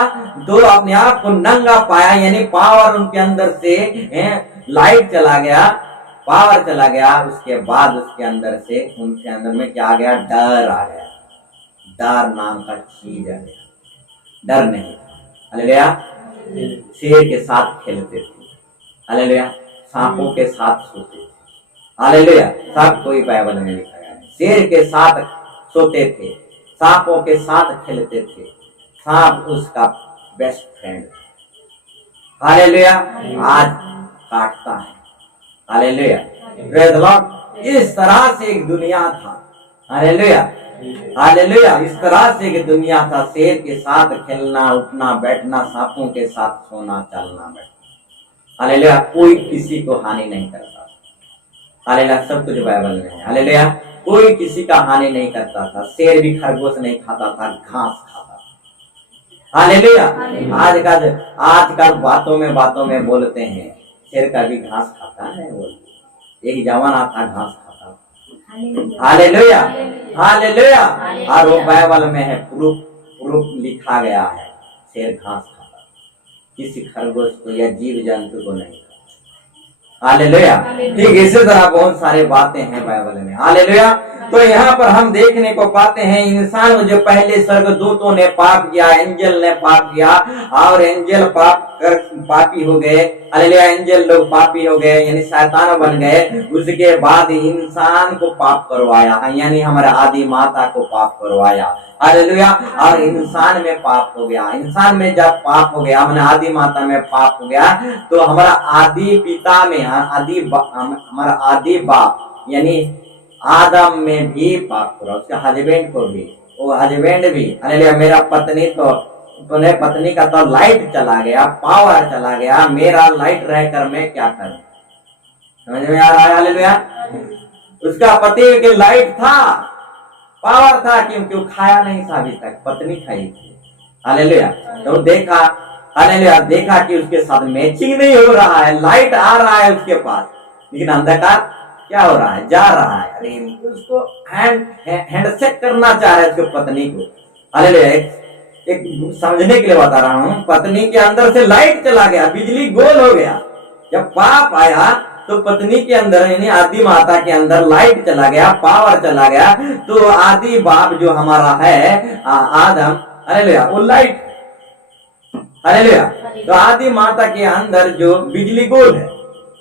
तो अपने आप को नंगा पाया, यानी पावर उनके अंदर से, लाइट चला गया, पावर चला गया। उसके बाद उसके अंदर से, उनके अंदर में क्या आ गया, डर आ गया। डर नाम का चीज आ गया, डर नहीं था, हालेलुया। शेर के साथ खेलते थे, हालेलुया, सांपों के साथ सोते थे, हालेलुया। सब कोई बाइबल में लिखा है, शेर के साथ सोते थे, सांपों के साथ खेलते थे, सांप उसका बेस्ट फ्रेंड, हालेलुया। आज काटता है, हालेलुया, प्रेज़ द लॉर्ड। इस तरह से एक दुनिया था, हालेलुया, हालेलुया। इस तरह से एक दुनिया था, शेर के साथ खेलना, उठना बैठना, सांपों के साथ सोना चलना बैठना, हालेलुया। कोई किसी को हानि नहीं करता, हालेलुया। सब कुछ बाइबल में है, हालेलुया। कोई किसी का हानि नहीं करता था। शेर भी खरगोश नहीं खाता था, घास खाता था, हालेलुया। आजकल बातों में बोलते हैं शेर का भी घास खाता है, बोलते। एक जमाना था घास खाता, हालेलुया, हालेलुया। और वो बाइबल में है, प्रूफ लिखा गया है, शेर घास खाता, किसी खरगोश को या जीव जंतु को नहीं, हालेलुया। ठीक इसी तरह बहुत सारे बातें हैं बाइबल में, हालेलुया। तो यहाँ पर हम देखने को पाते हैं, इंसान जो पहले स्वर्गदूतों ने पाप किया, एंजल ने पाप किया, और एंजल पापी हो गए, हालेलुया। एंजल लोग पापी हो गए, यानी शैतान बन गए। उसके बाद इंसान को पाप करवाया, यानी हमारे आदि माता को पाप करवाया, हालेलुया। और इंसान में पाप हो गया। इंसान में जब पाप हो गया, मैंने आदि माता में पाप हो गया, तो हमारा आदि पिता में, हमारा आदि बाप यानी आदम में भी पाप करा, उसके हस्बैंड को भी, वो हस्बैंड भी, हालेलुया। मेरा पत्नी तो पत्नी का तो लाइट चला गया, पावर चला गया, मेरा लाइट रहकर मैं क्या करूं, समझ में आ रहा है, हालेलुया। उसका पति के लाइट था, पावर था, क्योंकि वो खाया नहीं था अभी तक, पत्नी खाई थी, हालेलुया। तो देखा, हालेलुया, देखा कि उसके साथ मैचिंग नहीं हो रहा है, लाइट आ रहा है उसके पास, लेकिन अंधकार क्या हो रहा है, जा रहा है। अरे उसको हैंडशेक करना चाह रहा है उसके पत्नी को, हालेलुया। एक समझने के लिए बता रहा हूँ, पत्नी के अंदर से लाइट चला गया, बिजली गोल हो गया। जब पाप आया तो पत्नी के अंदर, यानी आदि माता के अंदर लाइट चला गया, पावर चला गया। तो आदि बाप जो हमारा है आदम, हालेलुया, वो लाइट, हालेलुया। तो आदि माता के अंदर जो बिजली गोल है,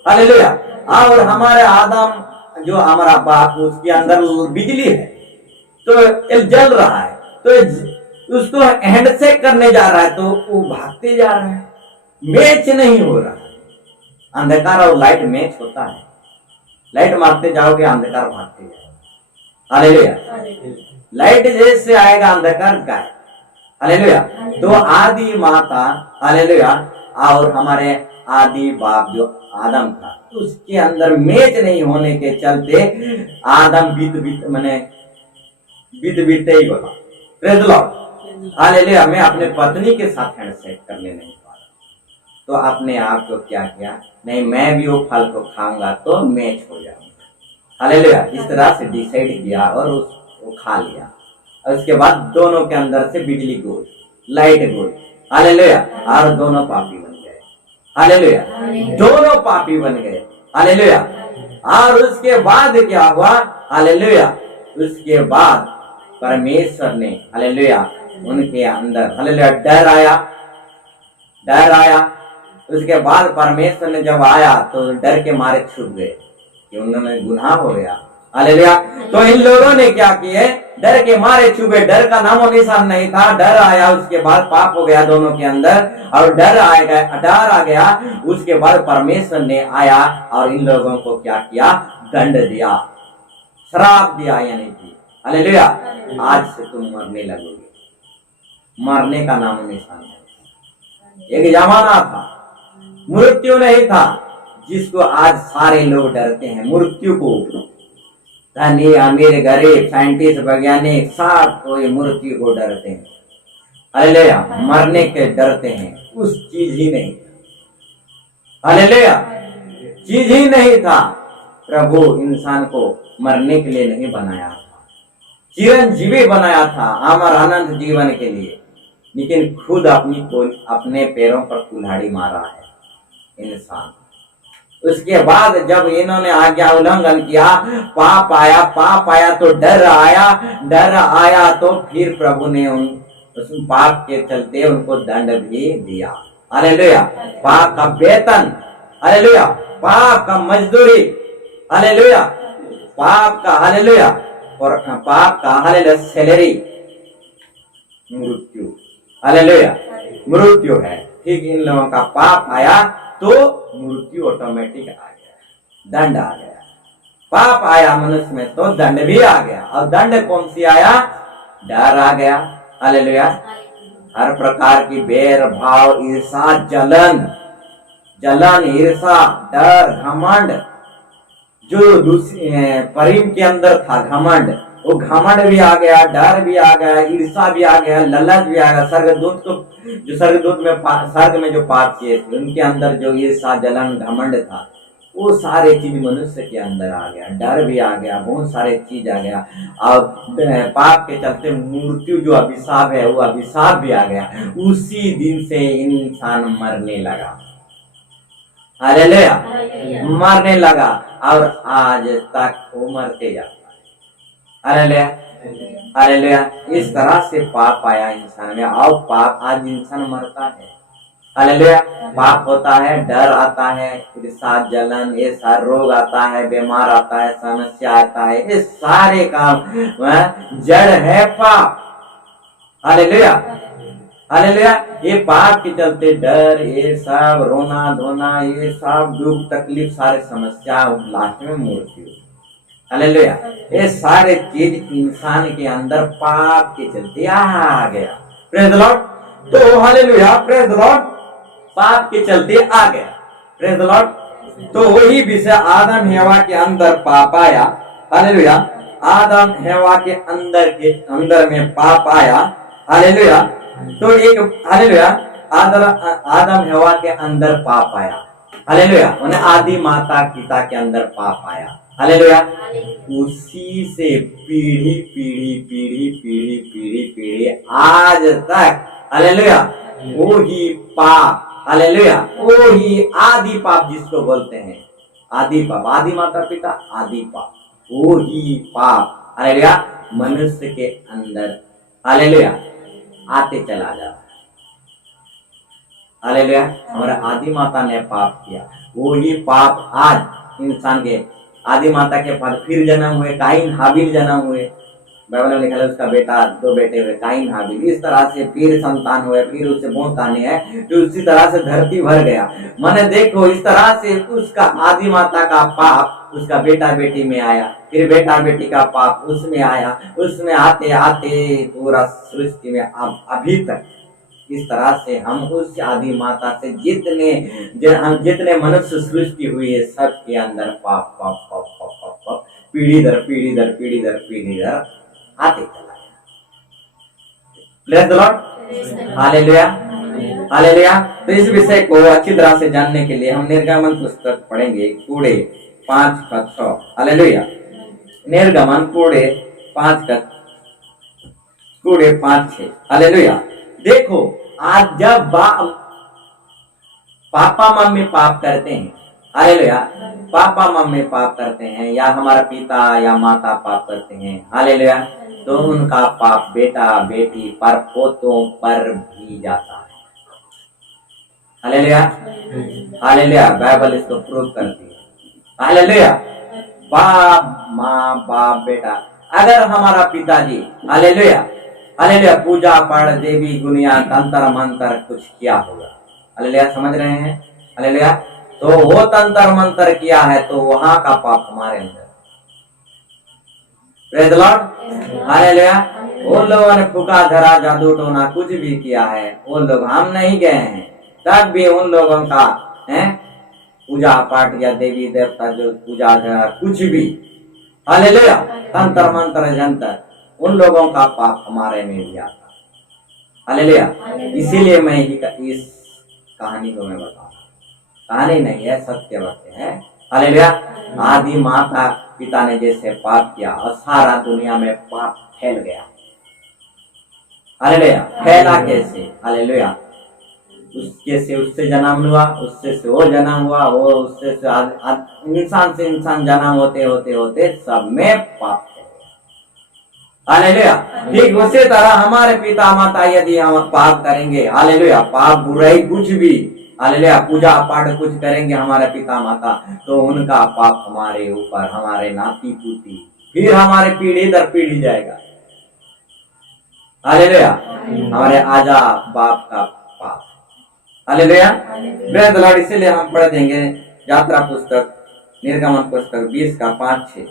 हालेलुया, और हमारे आदम जो हमारा बाप, उसके अंदर बिजली है, तो जल रहा है, तो उसको हैंडशेक करने जा रहा है, तो वो भागते जा रहा है, मैच नहीं हो रहा है। अंधकार और लाइट मैच होता है, लाइट मारते जाओगे अंधकार भागते जाओगे, हालेलुया। लाइट जैसे आएगा अंधकार गायब, हालेलुया। तो आदि माता, हालेलुया, और हमारे आदि बाप जो आदम था, उसके अंदर मैच नहीं होने के चलते आदम बीते ही बोला, प्रेज़ द लॉर्ड, हालेलुया। मैं अपने पत्नी के साथ हैंडशेक करने नहीं पा रहा, तो अपने आप को क्या किया, नहीं मैं भी वो फल को खाऊंगा तो मैच हो जाऊंगा। हालेलुया। इस तरह से डिसाइड किया और उसको खा लिया। और उसके बाद दोनों के अंदर से बिजली गोल, लाइट गोल। हालेलुया। और दोनों पापी बन गए। हालेलुया। दोनों पापी बन गए। हालेलुया। और उसके बाद क्या हुआ? हालेलुया। उसके बाद परमेश्वर ने, हालेलुया, उनके अंदर, हालेलुया, डर आया। डर आया। उसके बाद परमेश्वर ने जब आया तो डर के मारे छुप गए कि उन्होंने गुनाह हो गया। हालेलुया। तो इन लोगों ने क्या किए? डर के मारे छुपे। डर का नामो निशान नहीं था। डर आया, उसके बाद पाप हो गया दोनों के अंदर और डर आ गया। उसके बाद परमेश्वर ने आया और इन लोगों को क्या किया? दंड दिया, श्राप दिया। यानी कि हालेलुया, आज से तुम मरने लगोगे। मरने का नामो निशान है। एक जमाना था, मृत्यु नहीं था, जिसको आज सारे लोग डरते हैं। मृत्यु को, धनी अमीर गरीब साइंटिस्ट वैज्ञानिक सब कोई मृत्यु को डरते हैं। हालेलुया। मरने के डरते हैं। उस चीज ही नहीं, हालेलुया, चीज ही नहीं था। प्रभु इंसान को मरने के लिए नहीं बनाया था, चिरंजीवी बनाया था, अमर अनंत जीवन के लिए। लेकिन खुद अपने पैरों पर कुल्हाड़ी मारा है इंसान। उसके बाद जब इन्होंने आज्ञा उल्लंघन किया, पाप आया तो डर आया तो फिर प्रभु ने उस पाप के चलते उनको दंड भी दिया। हालेलुया। पाप का वेतन, हालेलुया, पाप का मजदूरी, हालेलुया, पाप का, हालेलुया, और पाप का, हालेलुया, सैलरी मृत्यु। हालेलुया, मृत्यु है। ठीक इन लोगों का पाप आया तो मृत्यु ऑटोमेटिक आ गया, दंड आ गया। पाप आया मनुष्य में तो दंड भी आ गया। और दंड कौन सी आया? डर आ गया। हालेलुया। हर प्रकार की बैर भाव, ईर्षा, जलन, ईर्षा, डर, घमंड, जो प्रेम के अंदर था घमंड, वो घमंड भी आ गया, डर भी आ गया, ईर्षा भी आ गया, ललच भी आ गया। स्वर्ग में जो पाप किए थे उनके अंदर जो ईर्षा, जलन, घमंड था, वो सारे चीज मनुष्य के अंदर आ गया। डर भी आ गया, बहुत सारे चीज आ गया। और पाप के चलते मृत्यु जो अभिशाप है वो अभिशाप भी आ गया। उसी दिन से इंसान मरने लगा। हालेलुया, मरने लगा और आज तक वो मरते जाता है। Hallelujah, hallelujah. इस तरह से पाप आया इंसान में और पाप आज इंसान मरता है। हालेलुया। पाप होता है, डर आता है, ईर्षा, जलन, ये सारे रोग आता है, बीमार आता है, समस्या आता है, ये सारे काम जड़ है पाप। Hallelujah, hallelujah. ये पाप के चलते डर, ये सब रोना धोना, ये सब दुख तकलीफ, सारे समस्या, लास्ट में मृत्यु। हालेलुया। ये सारे चीज इंसान के अंदर पाप के चलते आ गया। Praise the Lord. तो हालेलुया, प्रेज द लॉर्ड, पाप के चलते आ गया। Praise the Lord. तो वही विषय, आदम हेवा के अंदर पाप आया। हालेलुया। आदम हेवा के अंदर में पाप आया। हालेलुया। तो एक, हालेलुया, आदम हेवा के अंदर पाप आया। हालेलुया। उन्हें आदि माता पिता के अंदर पाप आया। हालेलुया। उसी से पीढ़ी पीढ़ी पीढ़ी पीढ़ी पीढ़ी पीढ़ी आज तक, हालेलुया, वो ही पाप, हालेलुया, वो ही आदि पाप जिसको बोलते हैं, आदि पाप, आदि माता पिता, आदि पाप, वो ही पाप, हालेलुया, मनुष्य के अंदर, हालेलुया, आते चला जाता है। हालेलुया। हमारा आदि माता ने पाप किया, वो ही पाप आज इंसान के, आदि माता के बाद फिर जन्म हुए, काइन हाबिल जन्म हुए। बाइबल में लिखा है उसका बेटा, 2 बेटे हुए, काइन हाबिल। इस तरह से फिर संतान हुए, फिर उससे बहुत आने हैं, तो उसी तरह से धरती भर गया। मैंने देखो इस तरह से उसका आदि माता का पाप उसका बेटा बेटी में आया, फिर बेटा बेटी का पाप उसमें आया, उसमें आते आते पूरा सृष्टि में अभी तक इस तरह से हम उस आदि माता से जितने मनुष्य सृष्टि हुई है सबके अंदर पाप पाप पाप पाप पाप पाप पीढ़ी दर पीढ़ी दर पीढ़ी दर पीढ़ी दर आते चला गया। Praise the Lord. Hallelujah. Hallelujah. तो इस विषय को अच्छी तरह से जानने के लिए हम निर्गमन पुस्तक पढ़ेंगे कूड़े 5:6। हालेलुया। निर्गमन कूड़े 5:6। हालेलुया। देखो, आज जब पापा मम्मी पाप करते हैं, हालेलुया, पापा मम्मी पाप करते हैं या हमारा पिता या माता पाप करते हैं, हालेलुया, तो उनका पाप बेटा बेटी पर पोतों पर भी जाता है। Hallelujah, hallelujah. बाइबल इसको प्रूव करती है। हालेलुया। बाप माँ बाप बेटा, अगर हमारा पिताजी, हालेलुया, हालेलुया, पूजा पाठ देवी गुनिया तंत्र मंत्र कुछ किया होगा, हालेलुया, समझ रहे हैं, हालेलुया, तो वो तंत्र मंत्र किया है तो वहां का पाप हमारे अंदर। Praise the Lord. हालेलुया। वो लोगों ने फूका धरा जादू टोना कुछ भी किया है, वो लोग, हम नहीं गए हैं, तब भी उन लोगों का है पूजा पाठ या देवी देवता जो पूजा धरा कुछ भी, हालेलुया, तंत्र मंत्र जंतर, उन लोगों का पाप हमारे में भी आता। हालेलुया। इसीलिए मैं इस कहानी को मैं बता रहा हूँ, कहानी नहीं है, सत्य बातें हैं। हालेलुया। आदि माता पिता ने जैसे पाप किया और सारा दुनिया में पाप फैल गया। हालेलुया। फैला कैसे? हालेलुया। उसके से उससे जन्म हुआ, उससे से वो जन्म हुआ, वो उससे से इंसान से इंसान जन्म होते होते होते सब में पाप है। हालेलुया। ठीक उसी तरह हमारे पिता माता यदि हम पाप करेंगे, हालेलुया, पाप बुराई कुछ भी, हालेलुया, पूजा पाठ कुछ करेंगे हमारे पिता माता, तो उनका पाप हमारे ऊपर, हमारे नाती पोती, फिर हमारे पीढ़ी दर पीढ़ी जाएगा। हालेलुया। हमारे आजा बाप का पाप। हालेलुया। Praise the Lord. इसीलिए हम पढ़ देंगे यात्रा पुस्तक निर्गमन पुस्तक 20:5-6।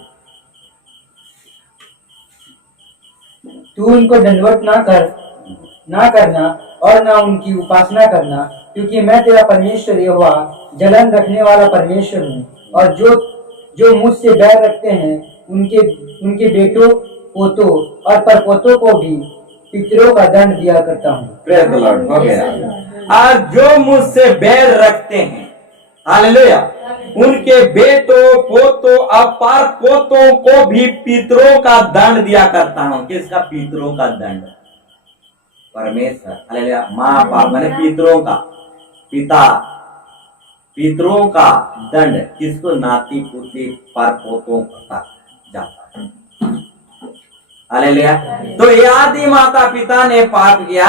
तू उनको दंडवत ना करना और ना उनकी उपासना करना, क्योंकि मैं तेरा परमेश्वर यहोवा जलन रखने वाला परमेश्वर हूँ। और जो मुझसे बैर रखते हैं उनके बेटों पोतों और परपोतों को भी पितरों का दंड दिया करता हूँ। Praise the Lord. हो गया। आज जो मुझसे बैर रखते हैं, हालेलुया, उनके बेटों पोतों और पर पोतों को भी पितरों का दंड दिया करता हूँ। किसका? पितरों का दंड। परमेश्वर। हालेलुया। माँ बाप माने पितरों का, पिता पितरों का दंड किसको? नाती पुती पर पोतों तक जाता है। हालेलुया। तो ये आदि माता पिता ने पाप किया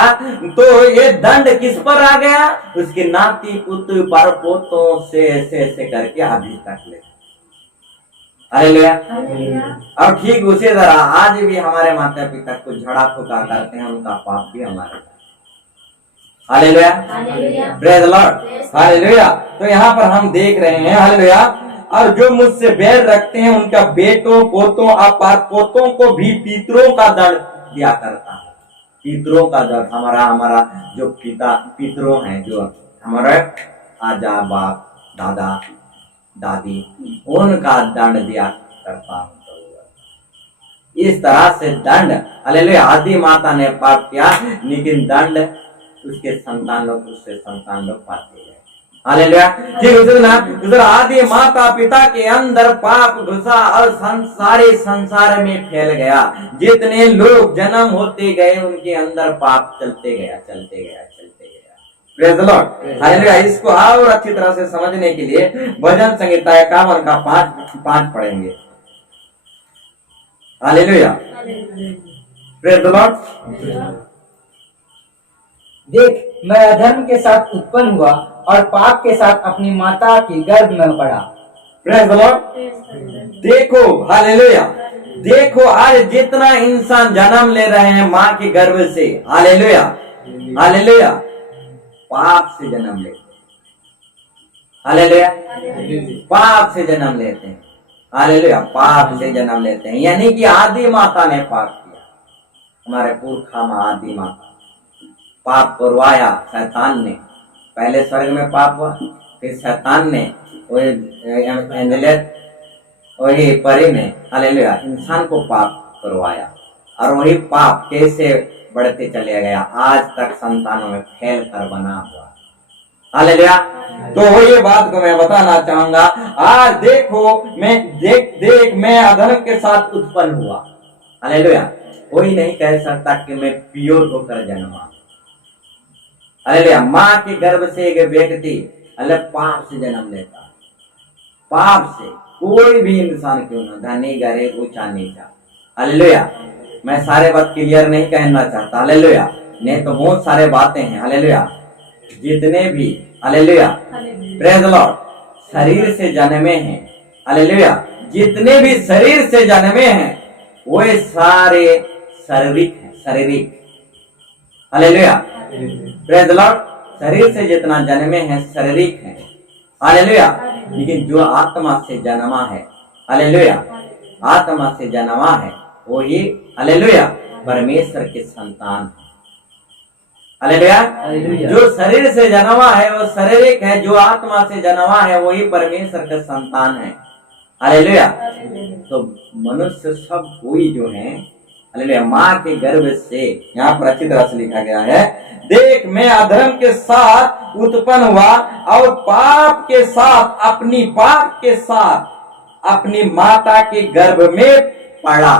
तो ये दंड किस पर आ गया? उसके नाती पुत्र पर पोतों से ऐसे ऐसे करके अभी तक ले। हालेलुया। अब ठीक उसी तरह आज भी हमारे माता पिता को झड़ा फूका करते हैं, उनका पाप भी हमारे। Hallelujah. Praise the Lord. Hallelujah. तो यहाँ पर हम देख रहे हैं, हालेलुया, और जो मुझसे बैर रखते हैं उनका बेटों पोतों और पोतों को भी पितरों का दंड दिया करता है। पितरों का दंड हमारा जो पितरों हैं, जो हमारे आजा बाप दादा दादी, उनका दंड दिया करता हूँ। इस तरह से दंड, हालेलुया, आदि माता ने पाप किया लेकिन दंड उसके संतान लोग, उससे संतान लोग पाते हैं। हालेलुया। ठीक उधर आदि माता पिता के अंदर पाप घुसा और सारे संसार में फैल गया। जितने लोग जन्म होते गए उनके अंदर पाप चलते गया। Praise the Lord. हालेलुया। इसको और अच्छी तरह से समझने के लिए भजन संहिता 51:5 पढ़ेंगे। हालेलुया। Praise the Lord. देख, मैं अधर्म के साथ उत्पन्न हुआ और पाप के साथ अपनी माता के गर्भ में पड़ा। Praise the Lord. देखो, हालेलुया, देखो आज जितना इंसान जन्म ले रहे हैं माँ के गर्भ से, हालेलुया, हालेलुया, पाप से जन्म लेते हैं। हालेलुया। पाप से जन्म लेते हैं। हालेलुया। पाप से जन्म लेते हैं, यानी कि आदि माता ने पाप किया। हमारे पुरखा माँ आदि माता पाप करवाया शैतान ने। पहले स्वर्ग में पाप हुआ, फिर शैतान ने वही परी ने, हालेलुया, इंसान को पाप करवाया। और वही पाप कैसे बढ़ते चले गया, आज तक संतानों में फैल कर बना हुआ। हालेलुया। तो ये बात को मैं बताना चाहूंगा, आज देखो मैं अधर्म के साथ उत्पन्न हुआ। हालेलुया। कोई नहीं कह सकता कि मैं प्योर होकर जन्मा। हालेलुया। माँ के गर्भ से एक व्यक्ति पाप से जन्म लेता है, पाप से, कोई भी इंसान क्यों ना, धनी गरीब ऊंचा नीचा। हालेलुया। मैं सारे बात क्लियर नहीं कहना चाहता। हालेलुया। नहीं तो बहुत सारे बातें हैं। हालेलुया। जितने भी, हालेलुया, प्रेज द लॉर्ड, शरीर से जन्मे हैं, हालेलुया, जितने भी शरीर से जन्मे हैं वे सारे शारीरिक हैं, शारीरिक। हालेलुया। Praise the Lord. शरीर से जितना जन्मे हैं शारीरिक हैं। हालेलुया। लेकिन जो आत्मा से जन्मा है, हालेलुया, आत्मा से जन्मा है वो ही, हालेलुया, परमेश्वर के संतान है। हालेलुया। जो शरीर से जन्मा है वो शारीरिक है, जो आत्मा से जन्मा है वही परमेश्वर का संतान है। हालेलुया। तो मनुष्य सब कोई जो है, हालेलुया, माँ के गर्भ से, यहाँ पर अच्छी तरह से लिखा गया है, देख मैं अधर्म के साथ उत्पन्न हुआ और पाप के साथ अपनी माता के गर्भ में पड़ा।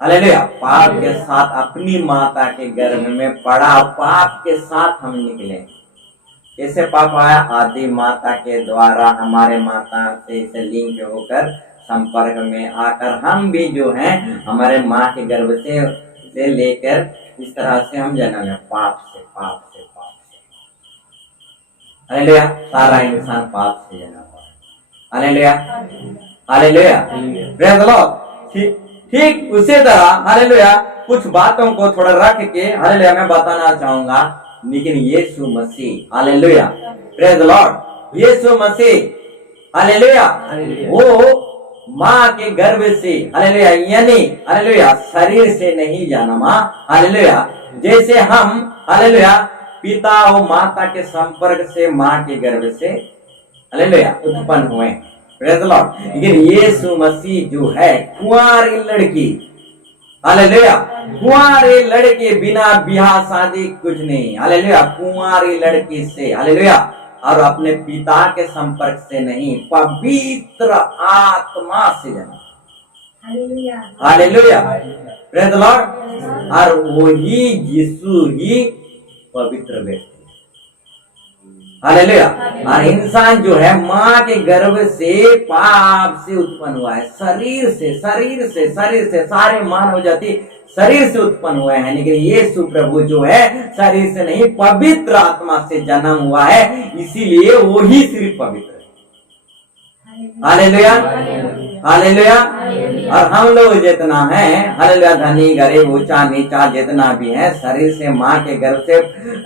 हालेलुया। पाप के साथ अपनी माता के गर्भ में पड़ा, पाप के साथ हम निकले। कैसे पाप आया? आदि माता के द्वारा हमारे माता से इसे लिंक होकर संपर्क में आकर हम भी जो हैं हमारे माँ के गर्भ से लेकर इस तरह से हम जन्म है, पाप से। हालेलुया। सारा इंसान पाप से जन्म हुआ है। Hallelujah. Hallelujah. Praise the Lord. ठीक उसी तरह, हालेलुया, कुछ बातों को थोड़ा रख के, हालेलुया, मैं बताना चाहूंगा। लेकिन Yeshu Masih, hallelujah, praise the Lord, Yeshu Masih, hallelujah, वो माँ के गर्भ से, हालेलुया, यानी हालेलुया शरीर से नहीं जन्मा। हालेलुया। जैसे हम, हालेलुया, पिता और माता के संपर्क से माँ के गर्भ से, हालेलुया, उत्पन्न हुए। Praise the Lord. लेकिन यीशु मसीह जो है कुंवारी लड़की, हालेलुया, कुंवारी लड़की, बिना ब्याह शादी कुछ नहीं, हालेलुया, कुंवारी लड़की से, हालेलुया, और अपने पिता के संपर्क से नहीं, पवित्र आत्मा से जन्मा। Hallelujah. Hallelujah. Praise the Lord. और वही यीशु ही पवित्र व्यक्ति। हालेलुया। और इंसान जो है माँ के गर्भ से पाप से उत्पन्न हुआ है, शरीर से सारे मानव जाति शरीर से उत्पन्न हुए हैं। लेकिन यीशु प्रभु जो है शरीर से नहीं, पवित्र आत्मा से जन्म हुआ है, इसीलिए वो ही सिर्फ पवित्र है। हालेलुया। हालेलुया। और हम लोग जितना है, हालेलुया, धनी गरीब ऊंचा नीचा जितना भी है, शरीर से माँ के गर्भ से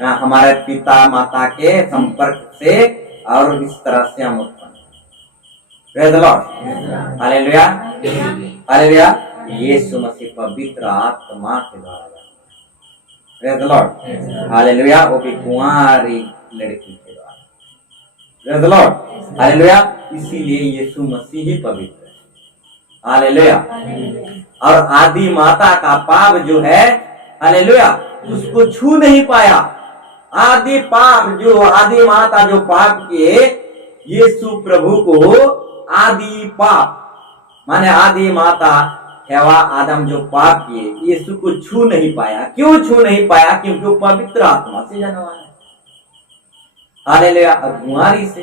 हमारे पिता माता के संपर्क से, और इस तरह से हम उत्पन्न। Praise the Lord. Hallelujah. Hallelujah. Yeshu Masih पवित्र आत्मा के द्वारा। Praise the Lord. हालेलुया। वो भी कुंवारी लड़की के द्वारा। Praise the Lord. हालेलुया। इसीलिए यीशु मसीह ही पवित्र है। हालेलुया। और आदि माता का पाप जो है, हालेलुया, उसको छू नहीं पाया। आदि पाप जो, आदि माता जो पाप किए, यीशु प्रभु को आदि पाप, माने आदि माता हेवा आदम जो पाप किए, यीशु को छू नहीं पाया। क्यों छू नहीं पाया? क्योंकि वो पवित्र आत्मा से जन्मा है। हालेलुया। कुंवारी से,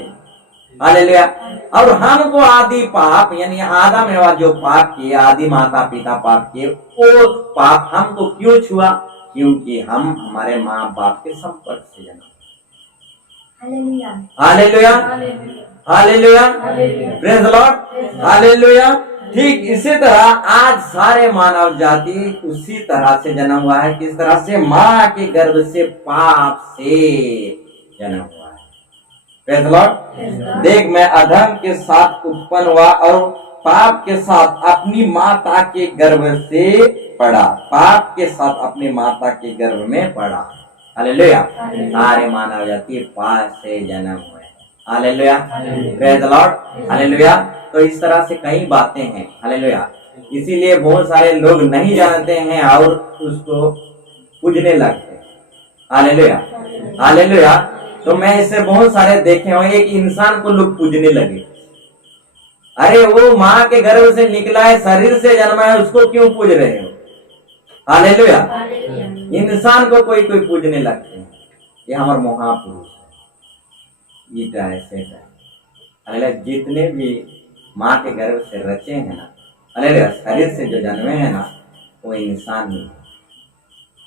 हालेलुया। और हमको आदि पाप, यानी आदम एवं जो पाप किए, आदि माता पिता पाप किए, वो पाप हमको क्यों छुआ? क्योंकि हम हमारे माँ बाप के संपर्क से जन्मे। Hallelujah. Hallelujah. Hallelujah. Praise the Lord. Hallelujah. ठीक इसी तरह आज सारे मानव जाति उसी तरह से जन्म हुआ है। किस तरह से? माँ के गर्भ से पाप से जन्म हुआ है। Praise the Lord. देख मैं अधर्म के साथ उत्पन्न हुआ और पाप के साथ अपनी माता के गर्भ से पड़ा, पाप के साथ अपनी माता के गर्भ में पड़ा। हालेलुया। सारे मानव जाति पाप से जन्म हुए। Hallelujah. Praise the Lord. Hallelujah. तो इस तरह से कई बातें हैं। हालेलुया। इसीलिए बहुत सारे लोग नहीं जानते हैं और उसको पूजने लगते हैं। Hallelujah, hallelujah. तो मैं इससे बहुत सारे देखे हुए, एक इंसान को लोग पूजने लगे। अरे वो माँ के गर्भ से निकला है, शरीर से जन्मा है, उसको क्यों पूज रहे हो? हालेलुया। इंसान को कोई कोई पूजने लगते हैं, ये हमारा महापुरुष है, ईटा है, सेठ है। हालेलुया। जितने भी माँ के गर्भ से रचे हैं ना, हालेलुया, शरीर से जो जन्मे हैं ना, वो इंसान ही है।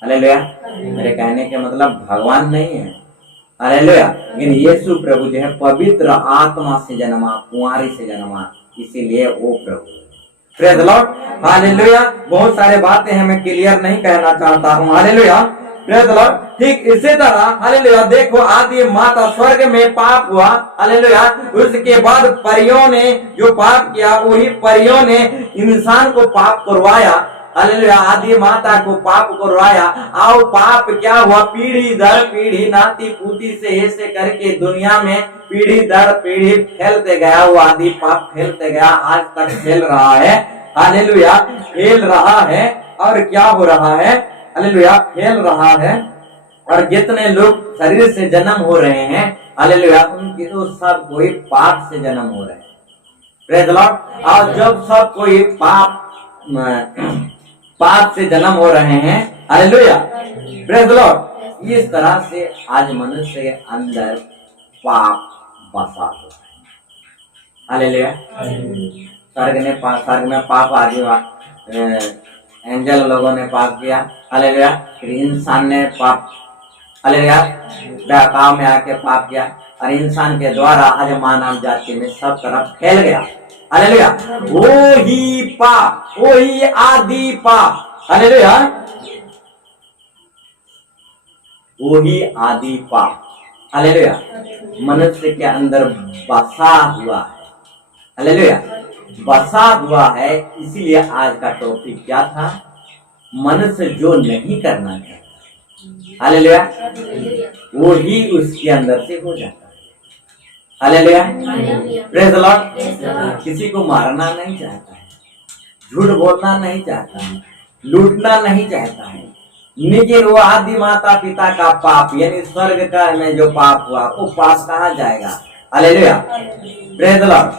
हालेलुया। मेरे कहने के मतलब भगवान नहीं है। हालेलुया। लेकिन यीशु प्रभु जो है पवित्र आत्मा से जन्मा, कुंवारी से जन्मा, इसीलिए वो प्रभु है। Praise the Lord. हालेलुया। बहुत सारे बातें हैं, मैं क्लियर नहीं कहना चाहता हूँ। Hallelujah, praise the Lord. ठीक इसी तरह हालेलुया, देखो आदि माता स्वर्ग में पाप हुआ। हालेलुया। उसके बाद परियों ने जो पाप किया, वही परियों ने इंसान को पाप करवाया। हालेलुया। आदि माता को पाप करवाया। आओ पाप क्या हुआ, पीढ़ी दर पीढ़ी, नाती पूती से ऐसे करके दुनिया में पीढ़ी दर पीढ़ी फैलते गया। वो आदि पाप फैलते गया, आज तक फैल रहा है। हालेलुया, फैल रहा है। और क्या हो रहा है? हालेलुया, फैल रहा है। और जितने लोग शरीर से जन्म हो रहे हैं, हालेलुया, उनकी तो सब कोई पाप से जन्म हो रहे हैं। Praise the Lord. और जब सब कोई पाप से जन्म हो रहे हैं, हालेलुया, प्रेज़ द लॉर्ड, इस तरह से आज मनुष्य के अंदर पाप बसा हुआ है। हालेलुया। स्वर्ग में पाप आ गया, एंजल लोगों ने पाप किया। हालेलुया। फिर इंसान ने पाप, हालेलुया, बहकाव में आके पाप किया, और इंसान के द्वारा आज मानव जाति में सब तरफ फैल गया। हालेलुया। वो ही पाप, वो ही आदि पाप, हालेलुया, वो ही आदि पाप, हालेलुया, मनुष्य के अंदर बसा हुआ है। हालेलुया, बसा हुआ है। इसीलिए आज का टॉपिक क्या था? मनुष्य जो नहीं करना चाहता, हालेलुया, वो ही उसके अंदर से हो जाता है। Hallelujah, praise the Lord. किसी को मारना नहीं चाहता है, झूठ बोलना नहीं चाहता है, लूटना नहीं चाहता है, लेकिन वो आदि माता पिता का पाप, यानी स्वर्ग का में जो पाप हुआ, वो पाप कहाँ जाएगा? Hallelujah, praise the Lord.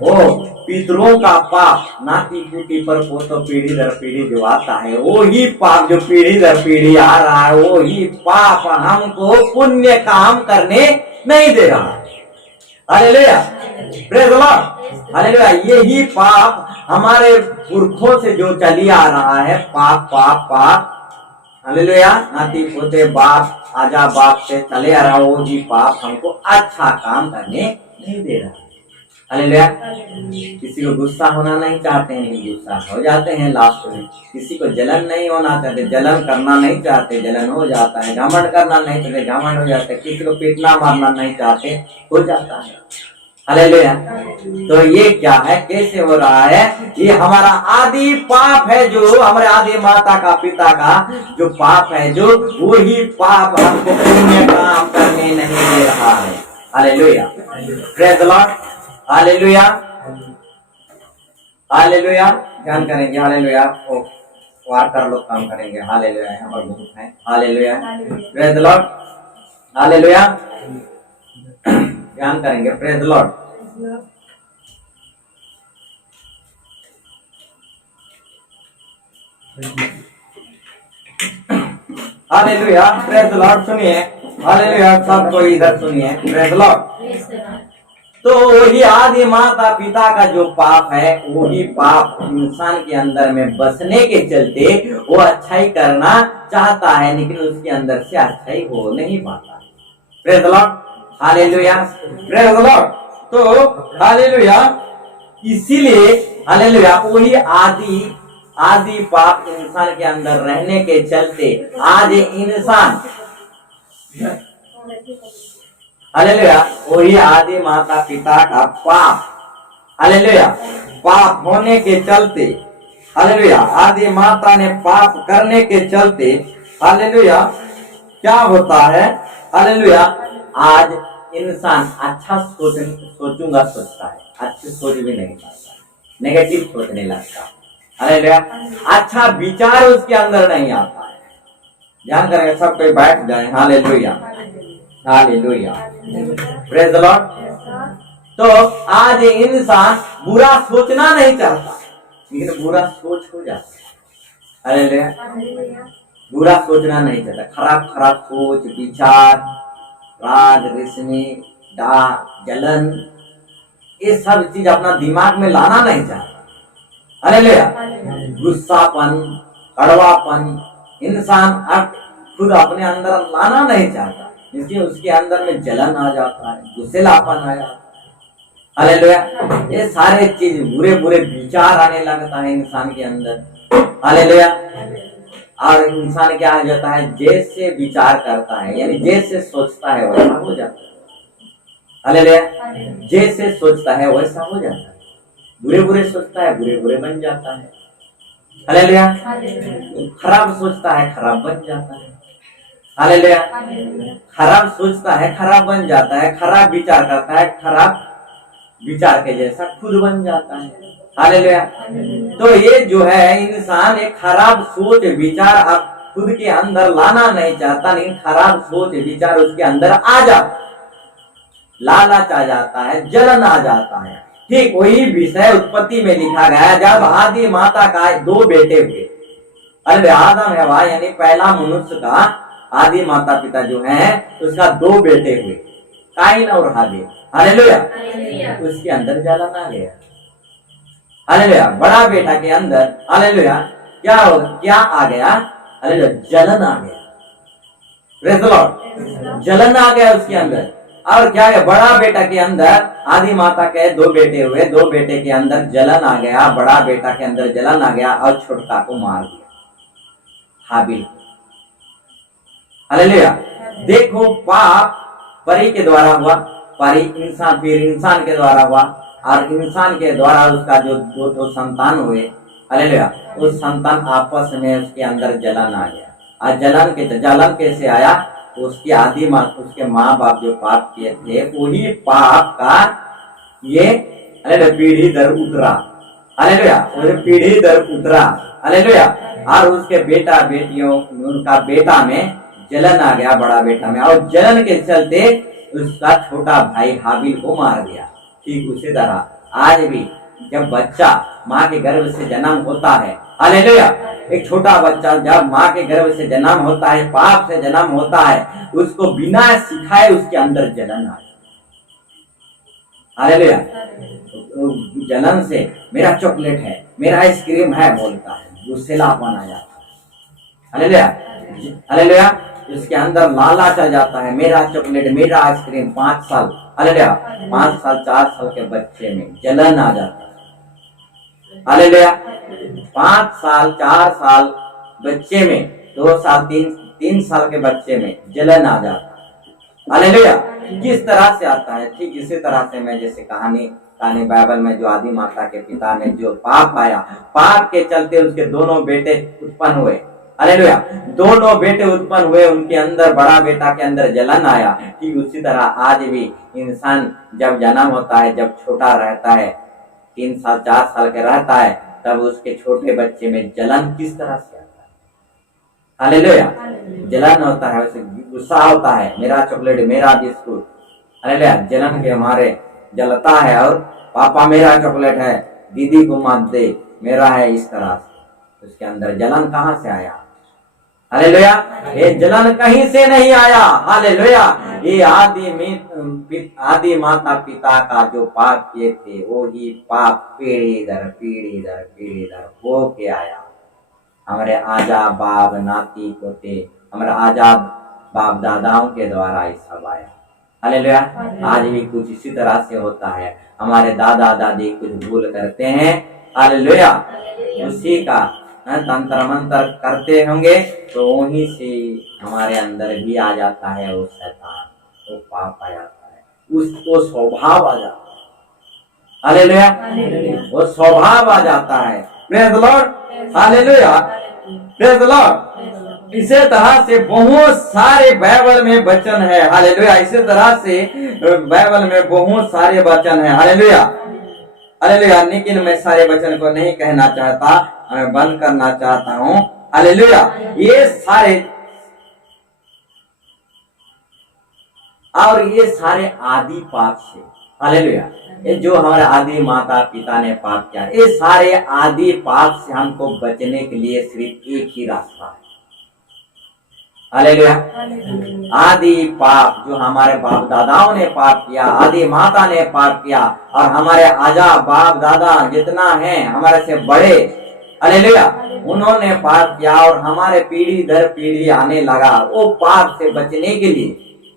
वो पितरों का पाप, नाती पोती पर पोतो पीढ़ी दर पीढ़ी जो आता है, वो ही पाप जो पीढ़ी दर पीढ़ी आ रहा है, वो ही पाप हमको पुण्य काम करने नहीं दे रहा है। Hallelujah, praise the Lord. Hallelujah. यही पाप हमारे पुरखों से जो चली आ रहा है, पाप पाप पाप, हालेलुया, नाती पोते बाप आजा बाप से चले आ रहा, वो ही पाप हमको अच्छा काम करने नहीं दे रहा। हालेलुया। किसी को गुस्सा होना नहीं चाहते हैं, गुस्सा हो जाते हैं लास्ट में। किसी को जलन नहीं होना चाहते, जलन करना नहीं चाहते, जलन हो जाता है। घमंड करना नहीं चाहते, घमंड हो जाता है। किसी को पीटना मारना नहीं चाहते, हो जाता है। हालेलुया। तो ये क्या है, कैसे हो रहा है? ये हमारा आदि पाप है, जो हमारे आदि माता का पिता का जो पाप है, जो वही पाप हमको पुण्य काम करने नहीं दे रहा है। Hallelujah, praise the Lord. Hallelujah, hallelujah. ध्यान करेंगे। हालेलुया। वार्ता लोग काम करेंगे। हालेलुया। यहाँ पर बहुत है। Hallelujah, praise the Lord. Hallelujah, ध्यान करेंगे। Praise the Lord. Hallelujah, praise the Lord. सुनिए, हालेलुया, सबको इधर सुनिए। Praise the Lord. तो वही आदि माता पिता का जो पाप है, वही पाप इंसान के अंदर में बसने के चलते वो अच्छाई करना चाहता है, लेकिन उसके अंदर से अच्छाई हो नहीं पाता। Praise the Lord. Hallelujah, praise the Lord. तो हालेलुया, इसीलिए हालेलुया, वही आदि पाप इंसान के अंदर रहने के चलते आज इंसान, हालेलुया, वही आदि माता पिता का पाप, हालेलुया, पाप होने के चलते, हालेलुया, आदि माता ने पाप करने के चलते, हालेलुया, क्या होता है? हालेलुया, आज इंसान अच्छा सोचूंगा सोचता है, अच्छी सोच भी नहीं पाता, नेगेटिव सोचने लगता है। हालेलुया, अच्छा विचार उसके अंदर नहीं आता है। ध्यान करेंगे, सब कोई बैठ जाए। Hallelujah, hallelujah, praise the Lord. तो आज इंसान बुरा सोचना नहीं चाहता, लेकिन बुरा सोच हो जाता है। हालेलुया, बुरा सोचना नहीं चाहता, खराब खराब सोच विचार, राग रिश्नी जलन, ये सब चीज अपना दिमाग में लाना नहीं चाहता। हालेलुया, गुस्सापन, कड़वापन इंसान अब खुद अपने अंदर लाना नहीं चाहता, इसलिए उसके अंदर में जलन आ जाता है, गुस्सेलापन आ जाता है। हालेलुया, ये सारे चीज बुरे बुरे विचार आने लगता है इंसान के अंदर। हालेलुया, और इंसान क्या हो जाता है, जैसे विचार करता है यानी जैसे सोचता है वैसा हो जाता है। हालेलुया, जैसे सोचता है वैसा हो जाता है, बुरे बुरे सोचता है बुरे बुरे बन जाता है। हालेलुया, खराब सोचता है खराब बन जाता है। हालेलुया, खराब सोचता है खराब बन जाता है, खराब विचार करता है खराब विचार के जैसा खुद बन जाता है। हालेलुया, तो ये जो है इंसान एक खराब सोच विचार आप खुद के अंदर लाना नहीं चाहता, लेकिन खराब सोच विचार उसके अंदर आ जाता है, लालच आ जाता है, जलन आ जाता है। ठीक वही विषय उत्पत्ति में लिखा गया है, जब आदि माता का 2 बेटे हुए। अरे आदम हवा यानी पहला मनुष्य का आदि माता पिता जो है उसका 2 बेटे हुए, काइन और हाबिल। हालेलुया, उसके अंदर जलन आ गया। हालेलुया, बड़ा बेटा के अंदर हालेलुया क्या आ गया, हालेलुया जलन आ गया। प्रेज़ द लॉर्ड, जलन आ गया उसके अंदर। और क्या है, बड़ा बेटा के अंदर आदि माता के 2 बेटे हुए, 2 बेटे के अंदर जलन आ गया, बड़ा बेटा के अंदर जलन आ गया और छोटा को मार दिया, हाबिल को। हालेलुया, देखो पाप परी के द्वारा हुआ, परी इंसान, फिर इंसान के द्वारा हुआ, और इंसान के द्वारा उसका जो 2 संतान हुए। हालेलुया, उस संतान आपस में उसके अंदर जलन आ गया। और जलन कैसे आया, उसकी आदि माँ उसके माँ बाप जो पाप किए थे वही पाप का ये पीढ़ी दर उतरा। हालेलुया, पीढ़ी दर उतरा। हालेलुया, और उसके बेटा बेटियों उनका बेटा में जलन आ गया, बड़ा बेटा में, और जलन के चलते उसका छोटा भाई हाबिल को मार दिया। ठीक उसी तरह आज भी जब बच्चा माँ के गर्भ से जन्म होता है, हालेलुया, एक छोटा बच्चा जब माँ के गर्भ से जन्म होता है, पाप से जन्म होता है, उसको बिना सिखाए उसके अंदर जलन आ जाती। हालेलुया, जलन से मेरा चॉकलेट है, मेरा आइसक्रीम है बोलता है, गुस्सेलापन आ जाता है। हालेलुया, हालेलुया, इसके अंदर लालच आ जाता है, मेरा चॉकलेट मेरा आइसक्रीम। 5 साल, हालेलुया, 5 साल 4 साल के बच्चे में जलन आ जाता है। हालेलुया, 5 साल 4 साल बच्चे में, 2 साल 3 साल के बच्चे में जलन आ जाता है। हालेलुया, किस तरह से आता है, ठीक इसी तरह से मैं जैसे कहानी बाइबल में जो आदि माता के पिता में जो पाप आया, पाप के चलते उसके 2 बेटे उत्पन्न हुए। हालेलुया, 2 बेटे उत्पन्न हुए, उनके अंदर बड़ा बेटा के अंदर जलन आया। ठीक उसी तरह आज भी इंसान जब जन्म होता है, जब छोटा रहता है, 3 साल 4 साल के रहता है, तब उसके छोटे बच्चे में जलन किस तरह से आता है। हालेलुया, जलन होता है, उसे गुस्सा होता है, मेरा चॉकलेट मेरा बिस्कुट। हालेलुया, जलन के मारे जलता है, और पापा मेरा चॉकलेट है, दीदी को मत दे, मेरा है, इस तरह से उसके अंदर जलन कहाँ से आया। हालेलुया, ये जलन कहीं से नहीं आया। हालेलुया, ये आदि माता पिता का जो पाप किए थे वो ही पाप पीढ़ी दर पीढ़ी दर पीढ़ी दर हो के आया। हमारे आजा बाप नाती पोते, हमारे आजा बाप दादाओं के द्वारा ये सब आया। हालेलुया, आज भी कुछ इसी तरह से होता है, हमारे दादा दादी कुछ भूल करते हैं। हालेलुया, उसी का तंत्र मंत्र करते होंगे तो वहीं से हमारे अंदर भी आ जाता है वो शैतान, वो पाप आ जाता है, उसको स्वभाव आ जाता है। हालेलुया, वो स्वभाव आ जाता है। Praise the Lord, hallelujah, praise the Lord. इसी तरह से बहुत सारे बाइबल में वचन है। हालेलुया, इसी तरह से बाइबल में बहुत सारे वचन है। हालेलुया, हालेलुया, लेकिन मैं सारे वचन को नहीं कहना चाहता, मैं बंद करना चाहता हूँ। हालेलुया, ये सारे और ये सारे आदि पाप से, हालेलुया, ये जो हमारे आदि माता पिता ने पाप किया, ये सारे आदि पाप से हमको बचने के लिए सिर्फ एक ही रास्ता है। हालेलुया। आदि पाप जो हमारे बाप दादाओं ने पाप किया, आदि माता ने पाप किया, और हमारे आजा बाप दादा जितना है हमारे से बड़े, हालेलुया, उन्होंने पाप किया और हमारे पीढ़ी दर पीढ़ी आने लगा। वो पाप से बचने के लिए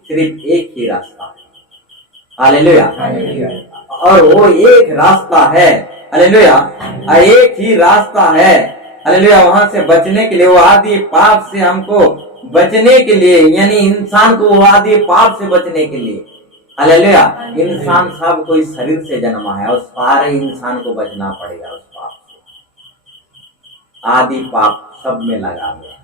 सिर्फ एक ही रास्ता है, हालेलुया, और वो एक रास्ता है, हालेलुया, एक ही रास्ता है, हालेलुया, वहां से बचने के लिए, वो आदि पाप से हमको बचने के लिए, यानी इंसान को वो आदि पाप से बचने के लिए, हालेलुया, इंसान सब कोई शरीर से जन्मा है और सारे इंसान को बचना पड़ेगा उस पाप से। आदि पाप सब में लगा हुआ है,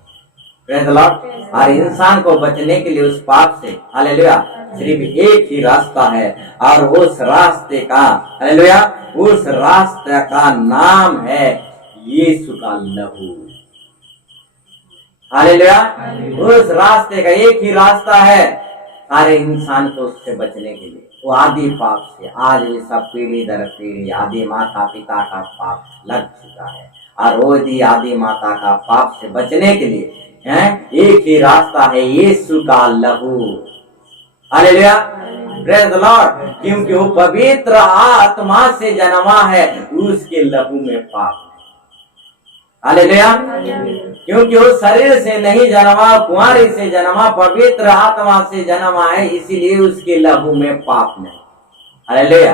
प्रेज़ द लॉर्ड। और इंसान को बचने के लिए उस पाप से, हालेलुया, सिर्फ एक ही रास्ता है, और उस रास्ते का, हालेलुया, उस रास्ते का नाम है यीशु का लहू, हालेलुया। उस रास्ते का एक ही रास्ता है सारे इंसान को उससे बचने के लिए, वो आदि पाप से। आज भी सब पीढ़ी दर पीढ़ी आदि माता पिता का पाप लग चुका है, और वो भी आदि माता का पाप से बचने के लिए है एक ही रास्ता है, यीशु का लहू, हालेलुया, प्रेज़ द लॉर्ड। क्योंकि वो पवित्र आत्मा से जन्मा है, उसके लहू में पाप नहीं, हालेलुया। क्योंकि वो शरीर से नहीं जन्मा, कुंवारी से जन्मा, पवित्र आत्मा से जन्मा है, इसीलिए उसके लहू में पाप नहीं, हालेलुया।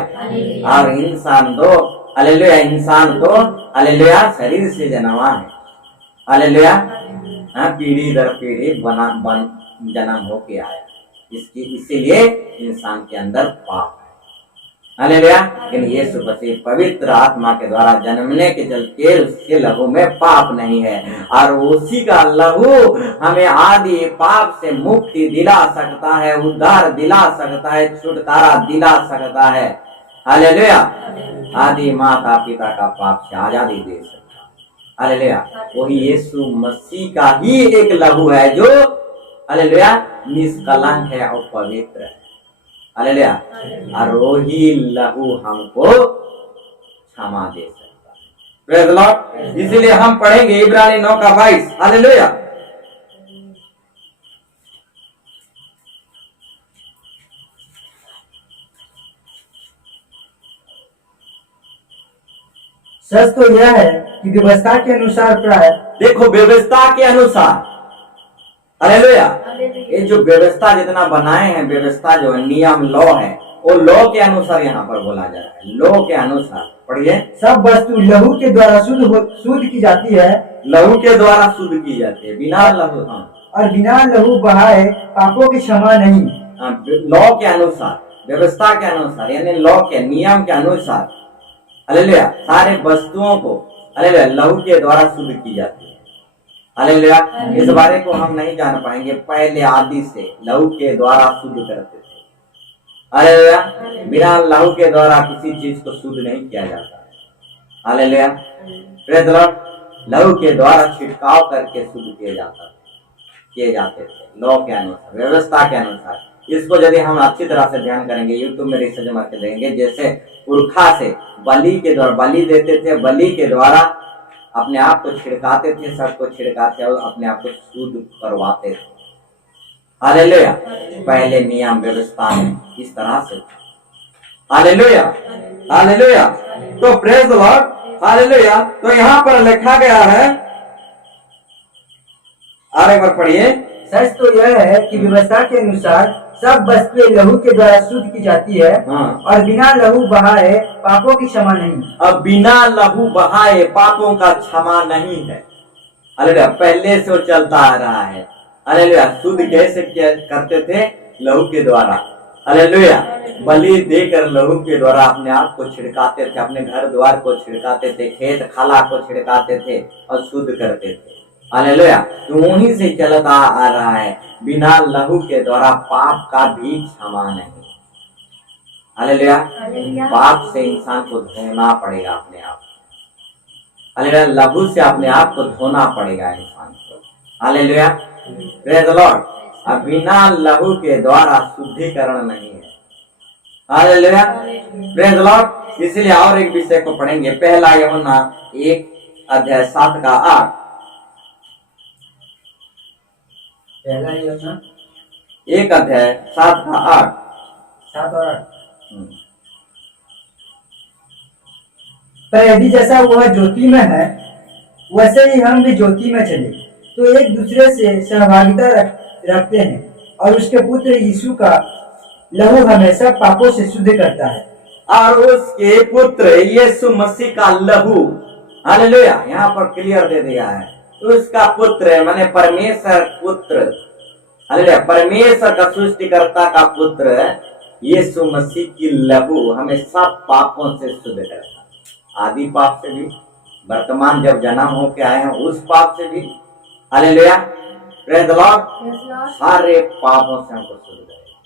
और इंसान दो, हालेलुया, इंसान तो, हालेलुया, शरीर से जन्मा है, हालेलुया, पीढ़ी दर पीढ़ी जन्म होके आया, इसीलिए इंसान के अंदर पाप है, हालेलुया। लेकिन यीशु मसीह पवित्र आत्मा के द्वारा जन्मने के चलते उसके लहू में पाप नहीं है, और उसी का लहू हमें आदि पाप से मुक्ति दिला सकता है, उद्धार दिला सकता है, छुटकारा दिला सकता है, हालेलुया। आदि माता पिता का पाप से आजादी दे सकता है, हालेलुया। वही यीशु मसीह का ही एक लहू है जो, हालेलुया, निष्कलंक है और पवित्र है, हालेलुया, और वही लहू हमको क्षमा दे सकता है, प्रेज़ द लॉर्ड। इसीलिए हम पढ़ेंगे इब्रानी 9:22, हालेलुया। सच तो यह है कि व्यवस्था के अनुसार प्राय, देखो व्यवस्था के अनुसार, हालेलुया, ये जो व्यवस्था जितना बनाए हैं, व्यवस्था जो है, नियम, लॉ है, वो लॉ के अनुसार यहाँ पर बोला जा रहा है, लॉ के अनुसार। पढ़िए, सब वस्तु लहू के द्वारा शुद्ध की जाती है, लहू के द्वारा शुद्ध की जाती है, बिना लहू, और बिना लहू बहाए पापों की क्षमा नहीं। लॉ के अनुसार, व्यवस्था के अनुसार, यानी लॉ के नियम के अनुसार, हालेलुया, सारे वस्तुओं को, हालेलुया, लहू के द्वारा शुद्ध की जाती है, हालेलुया। इस बारे को हम नहीं जान पाएंगे, पहले आदि से लहू के द्वारा शुद्ध करते थे, हालेलुया। बिना लहू के द्वारा किसी चीज को शुद्ध नहीं किया जाता है, हालेलुया, प्रेज़ द लॉर्ड। लहू के द्वारा छिड़काव करके शुद्ध किए जाते थे, लॉ के अनुसार, व्यवस्था के अनुसार। इसको यदि हम अच्छी तरह से ध्यान करेंगे, यूट्यूब में रिसर्च मार के देंगे, जैसे पुरखा से बलि के द्वारा बलि देते थे, बलि के द्वारा अपने आप को छिड़काते थे, सबको छिड़काते और अपने आप को शुद्ध करवाते थे, हालेलुया। पहले नियम व्यवस्था में इस तरह से, हालेलुया, हालेलुया। तो प्रेज़ द लॉर्ड, हालेलुया। तो यहाँ पर लिखा गया है, और एक बार पढ़िए, सच तो यह है कि व्यवस्था के अनुसार सब वस्तुएं लहू के द्वारा शुद्ध की जाती है, और बिना लहू बहाए पापों की क्षमा नहीं। अब बिना लहू बहाए पापों का क्षमा नहीं है, हालेलुया। पहले से वो चलता आ रहा है, हालेलुया। शुद्ध कैसे करते थे? लहू के द्वारा, हालेलुया। बलि देकर लहू के द्वारा अपने आप को छिड़काते थे, अपने घर द्वार को छिड़काते थे, खेत खाला को छिड़काते थे और शुद्ध करते थे, हालेलुया। तो वहीं से चलता आ रहा है, बिना लहू के द्वारा पाप का भी क्षमा नहीं, हालेलुया। पाप से इंसान को धोना पड़ेगा अपने आप, हालेलुया। लहू से अपने आप को धोना पड़ेगा इंसान को, हालेलुया, प्रेज़ द लॉर्ड। अब बिना लहू के द्वारा शुद्धिकरण नहीं है। Hallelujah, praise the Lord. इसलिए और एक विषय को पढ़ेंगे, पहला यूहन्ना 1:7-8। पहला यूहन्ना 1:7-8। 7 और 8। पर यदि जैसा वह ज्योति में है वैसे ही हम भी ज्योति में चले तो एक दूसरे से सहभागिता रखते हैं और उसके पुत्र यीशु का लहू हमें सब पापों से शुद्ध करता है। और उसके पुत्र यीशु मसीह का लहू, हालेलुया, यहाँ पर क्लियर दे दिया है, उसका पुत्र माने परमेश्वर पुत्र, हालेलुया, परमेश्वर का सृष्टिकर्ता का पुत्र यीशु मसीह की लहू हमें सब पापों से शुद्ध करता है। आदि पाप से भी, वर्तमान जब जन्म होके आए हैं उस पाप से भी, हालेलुया, प्रेज द लॉर्ड, सारे पापों से हमको शुद्ध करेगा।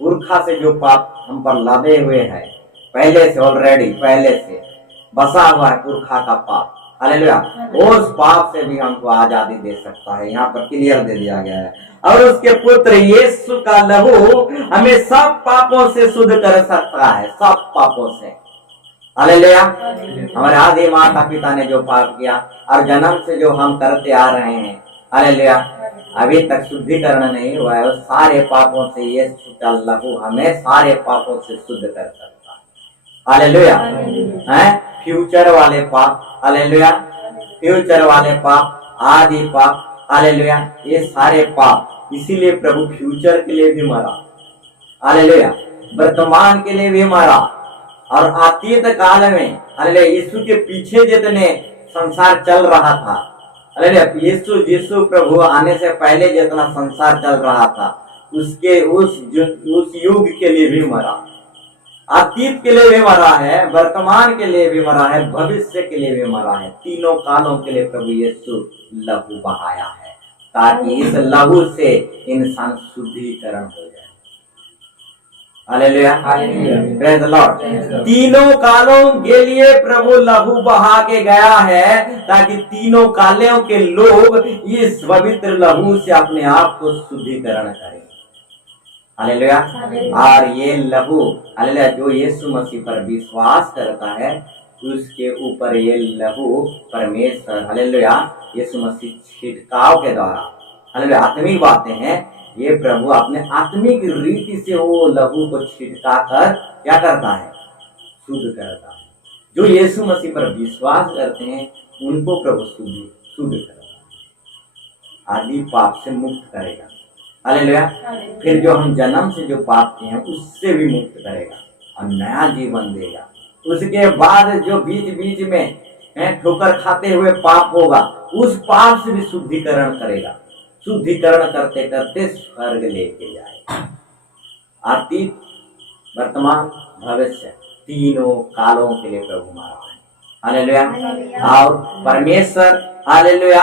पुरखा से जो पाप हम पर लादे हुए हैं, पहले से ऑलरेडी पहले से बसा हुआ है पुरखा का पाप, हालेलुया, उस पाप से भी हमको आजादी दे सकता है। यहाँ पर क्लियर दे दिया गया है। और उसके पुत्र यीशु का लहू हमें सब पापों से शुद्ध कर सकता है, सब पापों से, हालेलुया। हमारे आदि माता पिता ने जो पाप किया और जन्म से जो हम करते आ रहे हैं, हालेलुया, अभी तक शुद्धिकरण नहीं हुआ है, उस सारे पापों से यीशु का लहू हमें सारे पापों से शुद्ध कर सकता है, हालेलुया। हैं फ्यूचर वाले पाप, हालेलुया, फ्यूचर वाले पाप, आदि पाप, हालेलुया, ये सारे पाप, इसीलिए प्रभु फ्यूचर के लिए भी मरा, हालेलुया, वर्तमान के लिए भी मरा और अतीत काल में, हालेलुया, यीशु के पीछे जितने संसार चल रहा था, हालेलुया, यीशु प्रभु आने से पहले जितना संसार चल रहा था उसके उस युग के लिए भी मरा, अतीत के लिए भी मरा है, वर्तमान के लिए भी मरा है, भविष्य के लिए भी मरा है, तीनों कालों के लिए प्रभु यीशु लहू बहाया है ताकि इस लहू से इंसान शुद्धिकरण हो जाए, हालेलुया, प्रेज द लॉर्ड। तीनों कालों के लिए प्रभु लहू बहा के गया है ताकि तीनों कालों के लोग इस पवित्र लहू से अपने आप को शुद्धिकरण करें, हालेलुया। और ये लहू, हालेलुया, जो यीशु मसीह पर विश्वास करता है उसके ऊपर ये लहू परमेश्वर, हालेलुया, यीशु मसीह छिड़काव के द्वारा, हालेलुया, आत्मिक बातें हैं, ये प्रभु अपने आत्मिक रीति से वो लहू को छिड़का कर क्या करता है, शुद्ध करता है। जो यीशु मसीह पर विश्वास करते हैं उनको प्रभु शुद्ध करता है, आदि पाप से मुक्त करेगा, हालेलुया। फिर जो हम जन्म से जो पाप किए हैं उससे भी मुक्त करेगा और नया जीवन देगा। उसके बाद जो बीच बीच में ठोकर खाते हुए पाप होगा उस पाप से भी शुद्धिकरण करेगा, शुद्धिकरण करते करते स्वर्ग लेके जाएगा। अतीत, वर्तमान, भविष्य, तीनों कालों के लिए प्रभु मारा है, हालेलुया। और परमेश्वर, हालेलुया,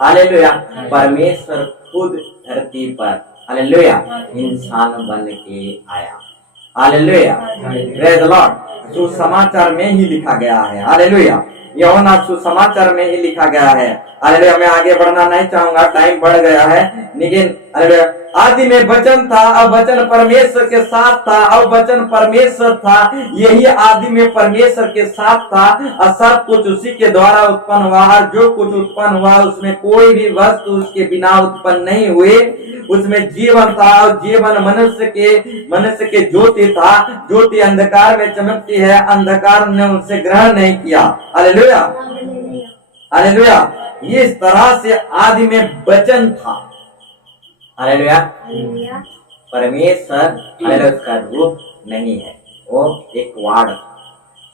हालेलुया, परमेश्वर खुद धरती पर, हालेलुया, इंसान बन के आया, हालेलुया, प्रेज द लॉर्ड। सुसमाचार में ही लिखा गया है, हालेलुया, यूहन्ना सुसमाचार में ही लिखा गया है, हालेलुया। मैं आगे बढ़ना नहीं चाहूंगा, टाइम बढ़ गया है, लेकिन हालेलुया, आदि में वचन था और वचन परमेश्वर के साथ था और वचन परमेश्वर था, यही आदि में परमेश्वर के साथ था और सब कुछ उसी के द्वारा उत्पन्न हुआ और जो कुछ उत्पन्न हुआ उसमें कोई भी वस्तु उसके बिना उत्पन्न नहीं हुए। उसमें जीवन था और जीवन मनुष्य के ज्योति था, ज्योति अंधकार में चमकती है, अंधकार ने उनसे ग्रहण नहीं किया, हालेलुया, हालेलुया। इस तरह से आदि में वचन था, हालेलुया, परमेश्वर, हालेलुया, उसका रूप नहीं है, वो एक वार्ड,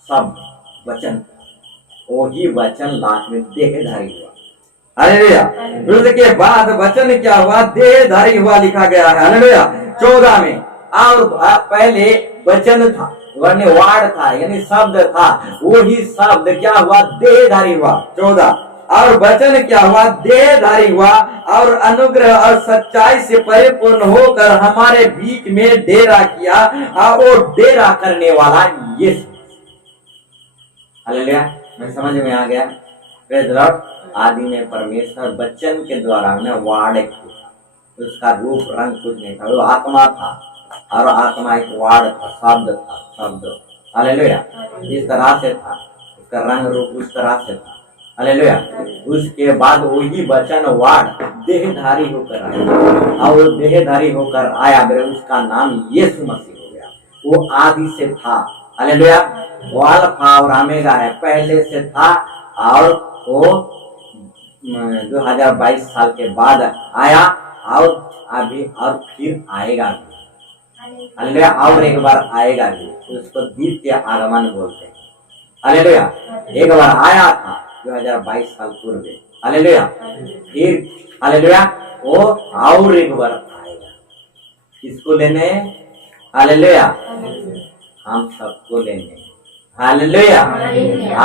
सब वचन, वो ही वचन लाख में देहधारी हुआ, हालेलुया। उसके बाद वचन क्या हुआ, देहधारी हुआ लिखा गया है, हालेलुया, 14 में। और पहले वचन था, वरने वार्ड था, यानी शब्द था, वही शब्द क्या हुआ, देहधारी हुआ, 14। और वचन क्या हुआ, देहधारी हुआ और अनुग्रह और सच्चाई से परिपूर्ण होकर हमारे बीच में डेरा किया, और वो डेरा करने वाला यीशु, हालेलुया। मैं समझ में आ गया, प्रेज द लॉर्ड। आदि में परमेश्वर वचन के द्वारा वार्ड किया, उसका रूप रंग कुछ नहीं था, वो आत्मा था, और आत्मा एक वार्ड था, शब्द था, शब्द। हालेलुया। इस तरह से था, उसका रंग रूप उस तरह से था। हालेलुया। उसके बाद वही वचन वार्ड देहधारी होकर आया, और वो देहधारी होकर आया, उसका नाम यीशु मसीह हो गया। वो आदि से था। हालेलुया। वो अल्फा और ओमेगा है, पहले से था, और वो 2022 साल के बाद आया, और अभी और फिर आएगा भी। हालेलुया। और एक बार आएगा भी, उसको द्वितीय आगमन बोलते हैं। हालेलुया। एक बार आया था 2022 साल पूर्व। हालेलुया। फिर हालेलुया वो और एक बार आएगा। किसको लेने? हालेलुया। हम सबको लेने। हालेलुया।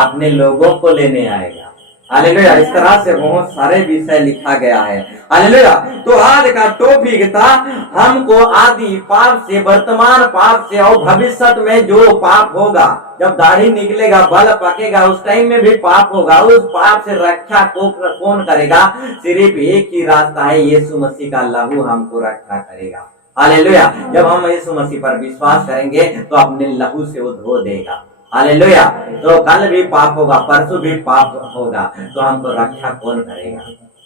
अपने लोगों को लेने आएगा। हालेलुया। इस तरह से बहुत सारे विषय लिखा गया है। हालेलुया। तो आज का टॉपिक था, हमको आदि पाप से, वर्तमान पाप से, और भविष्य में जो पाप होगा, जब दाढ़ी निकलेगा, बाल पकेगा, उस टाइम में भी पाप होगा, उस पाप से रक्षा को कौन करेगा? सिर्फ एक ही रास्ता है, यीशु मसीह का लहू हमको रक्षा करेगा। हालेलुया। जब हम यीशु मसीह पर विश्वास करेंगे तो अपने लहू से वो धो देगा। हालेलुया। तो कल भी पाप होगा, परसों भी पाप होगा, तो हमको रक्षा कौन करेगा?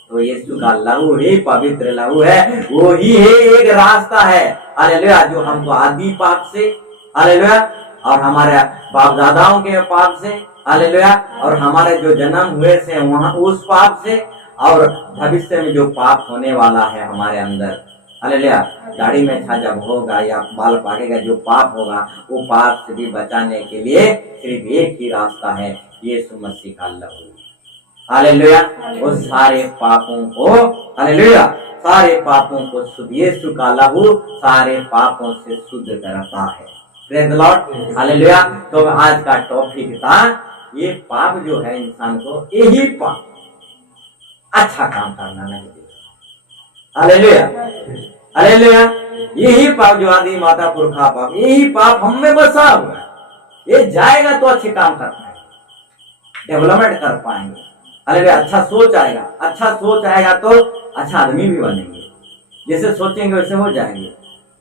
तो यीशु का लहू ही पवित्र लहू है, वो ही है एक रास्ता है। हालेलुया। जो हमको आदि पाप से, हालेलुया, और हमारे बाप दादाओं के पाप से, हालेलुया, और हमारे जो जन्म हुए से वहां उस पाप से, और भविष्य में जो पाप होने वाला है हमारे अंदर, हालेलुया, दाढ़ी में छा जब होगा या बाल पाकेगा, जो पाप होगा, वो पाप से भी बचाने के लिए सिर्फ एक ही रास्ता है, यीशु मसीह का लहू। हालेलुया। वो सारे पापों को, हालेलुया, सारे पापों को शुद्ध, यीशु का लहू सारे पापों से शुद्ध करता है। Praise the Lord. हालेलुया। तो आज का टॉपिक था, ये पाप जो है इंसान को, यही पाप अच्छा काम करना नहीं देगा। हालेलुया। हालेलुया। यही पाप जो आदि माता पुरखा पाप, यही पाप हम में बसा हुआ है। ये जाएगा तो अच्छे काम कर पाएंगे, डेवलपमेंट कर पाएंगे। हालेलुया। अच्छा सोच आएगा, अच्छा सोच आएगा तो अच्छा आदमी भी बनेंगे, जैसे सोचेंगे वैसे हो जाएंगे।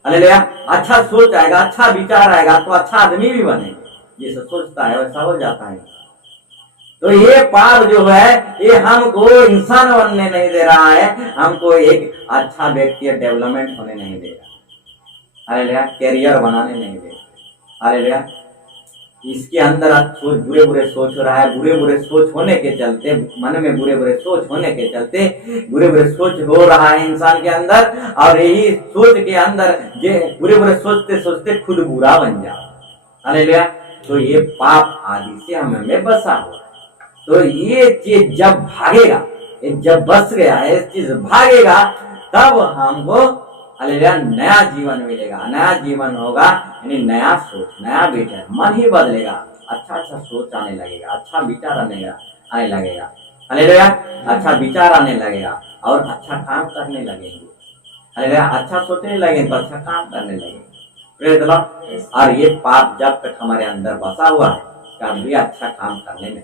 हालेलुया। अच्छा सोच आएगा, अच्छा विचार आएगा तो अच्छा आदमी भी बनेंगे, जैसे सोचता है वैसा हो जाता है। तो ये पाप जो है, ये हमको इंसान बनने नहीं दे रहा है, हमको एक अच्छा व्यक्ति डेवलपमेंट होने नहीं दे रहा। हालेलुया। कैरियर बनाने नहीं दे रहा। हालेलुया। इसके अंदर सोच, बुरे बुरे सोच हो रहा है, बुरे बुरे सोच होने के चलते, मन में बुरे बुरे सोच होने के चलते बुरे बुरे सोच हो रहा है इंसान के अंदर, और यही सोच के अंदर बुरे बुरे सोचते सोचते खुद बुरा बन जाओ। हालेलुया। तो ये पाप आदि से हमें बसा हुआ है। तो ये चीज जब भागेगा, ये जब बस गया है, इस चीज भागेगा, तब हमको हालेलुया नया जीवन मिलेगा। नया जीवन होगा यानी नया सोच, नया विचार, मन ही बदलेगा, अच्छा अच्छा सोच आने लगेगा, अच्छा विचार आने लगेगा। हालेलुया। अच्छा विचार आने लगेगा और अच्छा काम करने लगेंगे। हालेलुया। अच्छा सोचने लगेंगे तो अच्छा काम करने लगेंगे। Praise the Lord. और ये पाप जब तक हमारे अंदर बसा हुआ है, कभी अच्छा काम करने नहीं।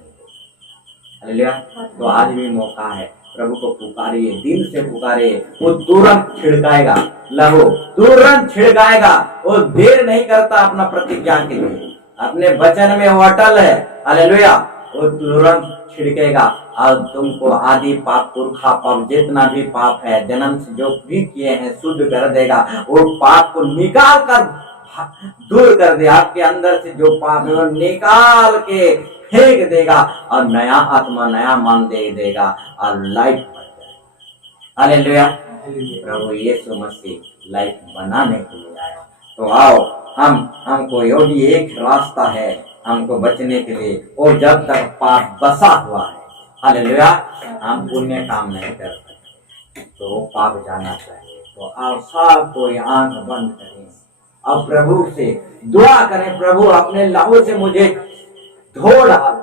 हालेलुया। तो आज भी मौका है, प्रभु को पुकारिए, दिल से पुकारिए, वो तुरंत छिड़काएगा लहू, तुरंत छिड़काएगा। वो देर नहीं करता अपना प्रतिज्ञा के लिए, अपने वचन में वो अटल है। हालेलुया। वो तुरंत छिड़केगा और तुमको आदि पाप, पुरखा पाप, जितना भी पाप है, जन्म से जो भी किए हैं, शुद्ध कर देगा। वो पाप को निकाल कर दूर कर दे, आपके अंदर से जो पाप है वो निकाल के फेंक देगा, और नया आत्मा, नया मन दे देगा, और लाइफ बन जाएगा। हालेलुया। प्रभु यीशु मसीह लाइफ बनाने के लिए आया। तो आओ, हमको यही एक रास्ता है हमको बचने के लिए, और जब तक पाप बसा हुआ है, हालेलुया, हम पुण्य काम नहीं कर सकते, तो पाप जाना चाहिए। तो आओ सब कोई आंख बंद करें, अब प्रभु से दुआ करें, प्रभु अपने लहू से मुझे धो डाल,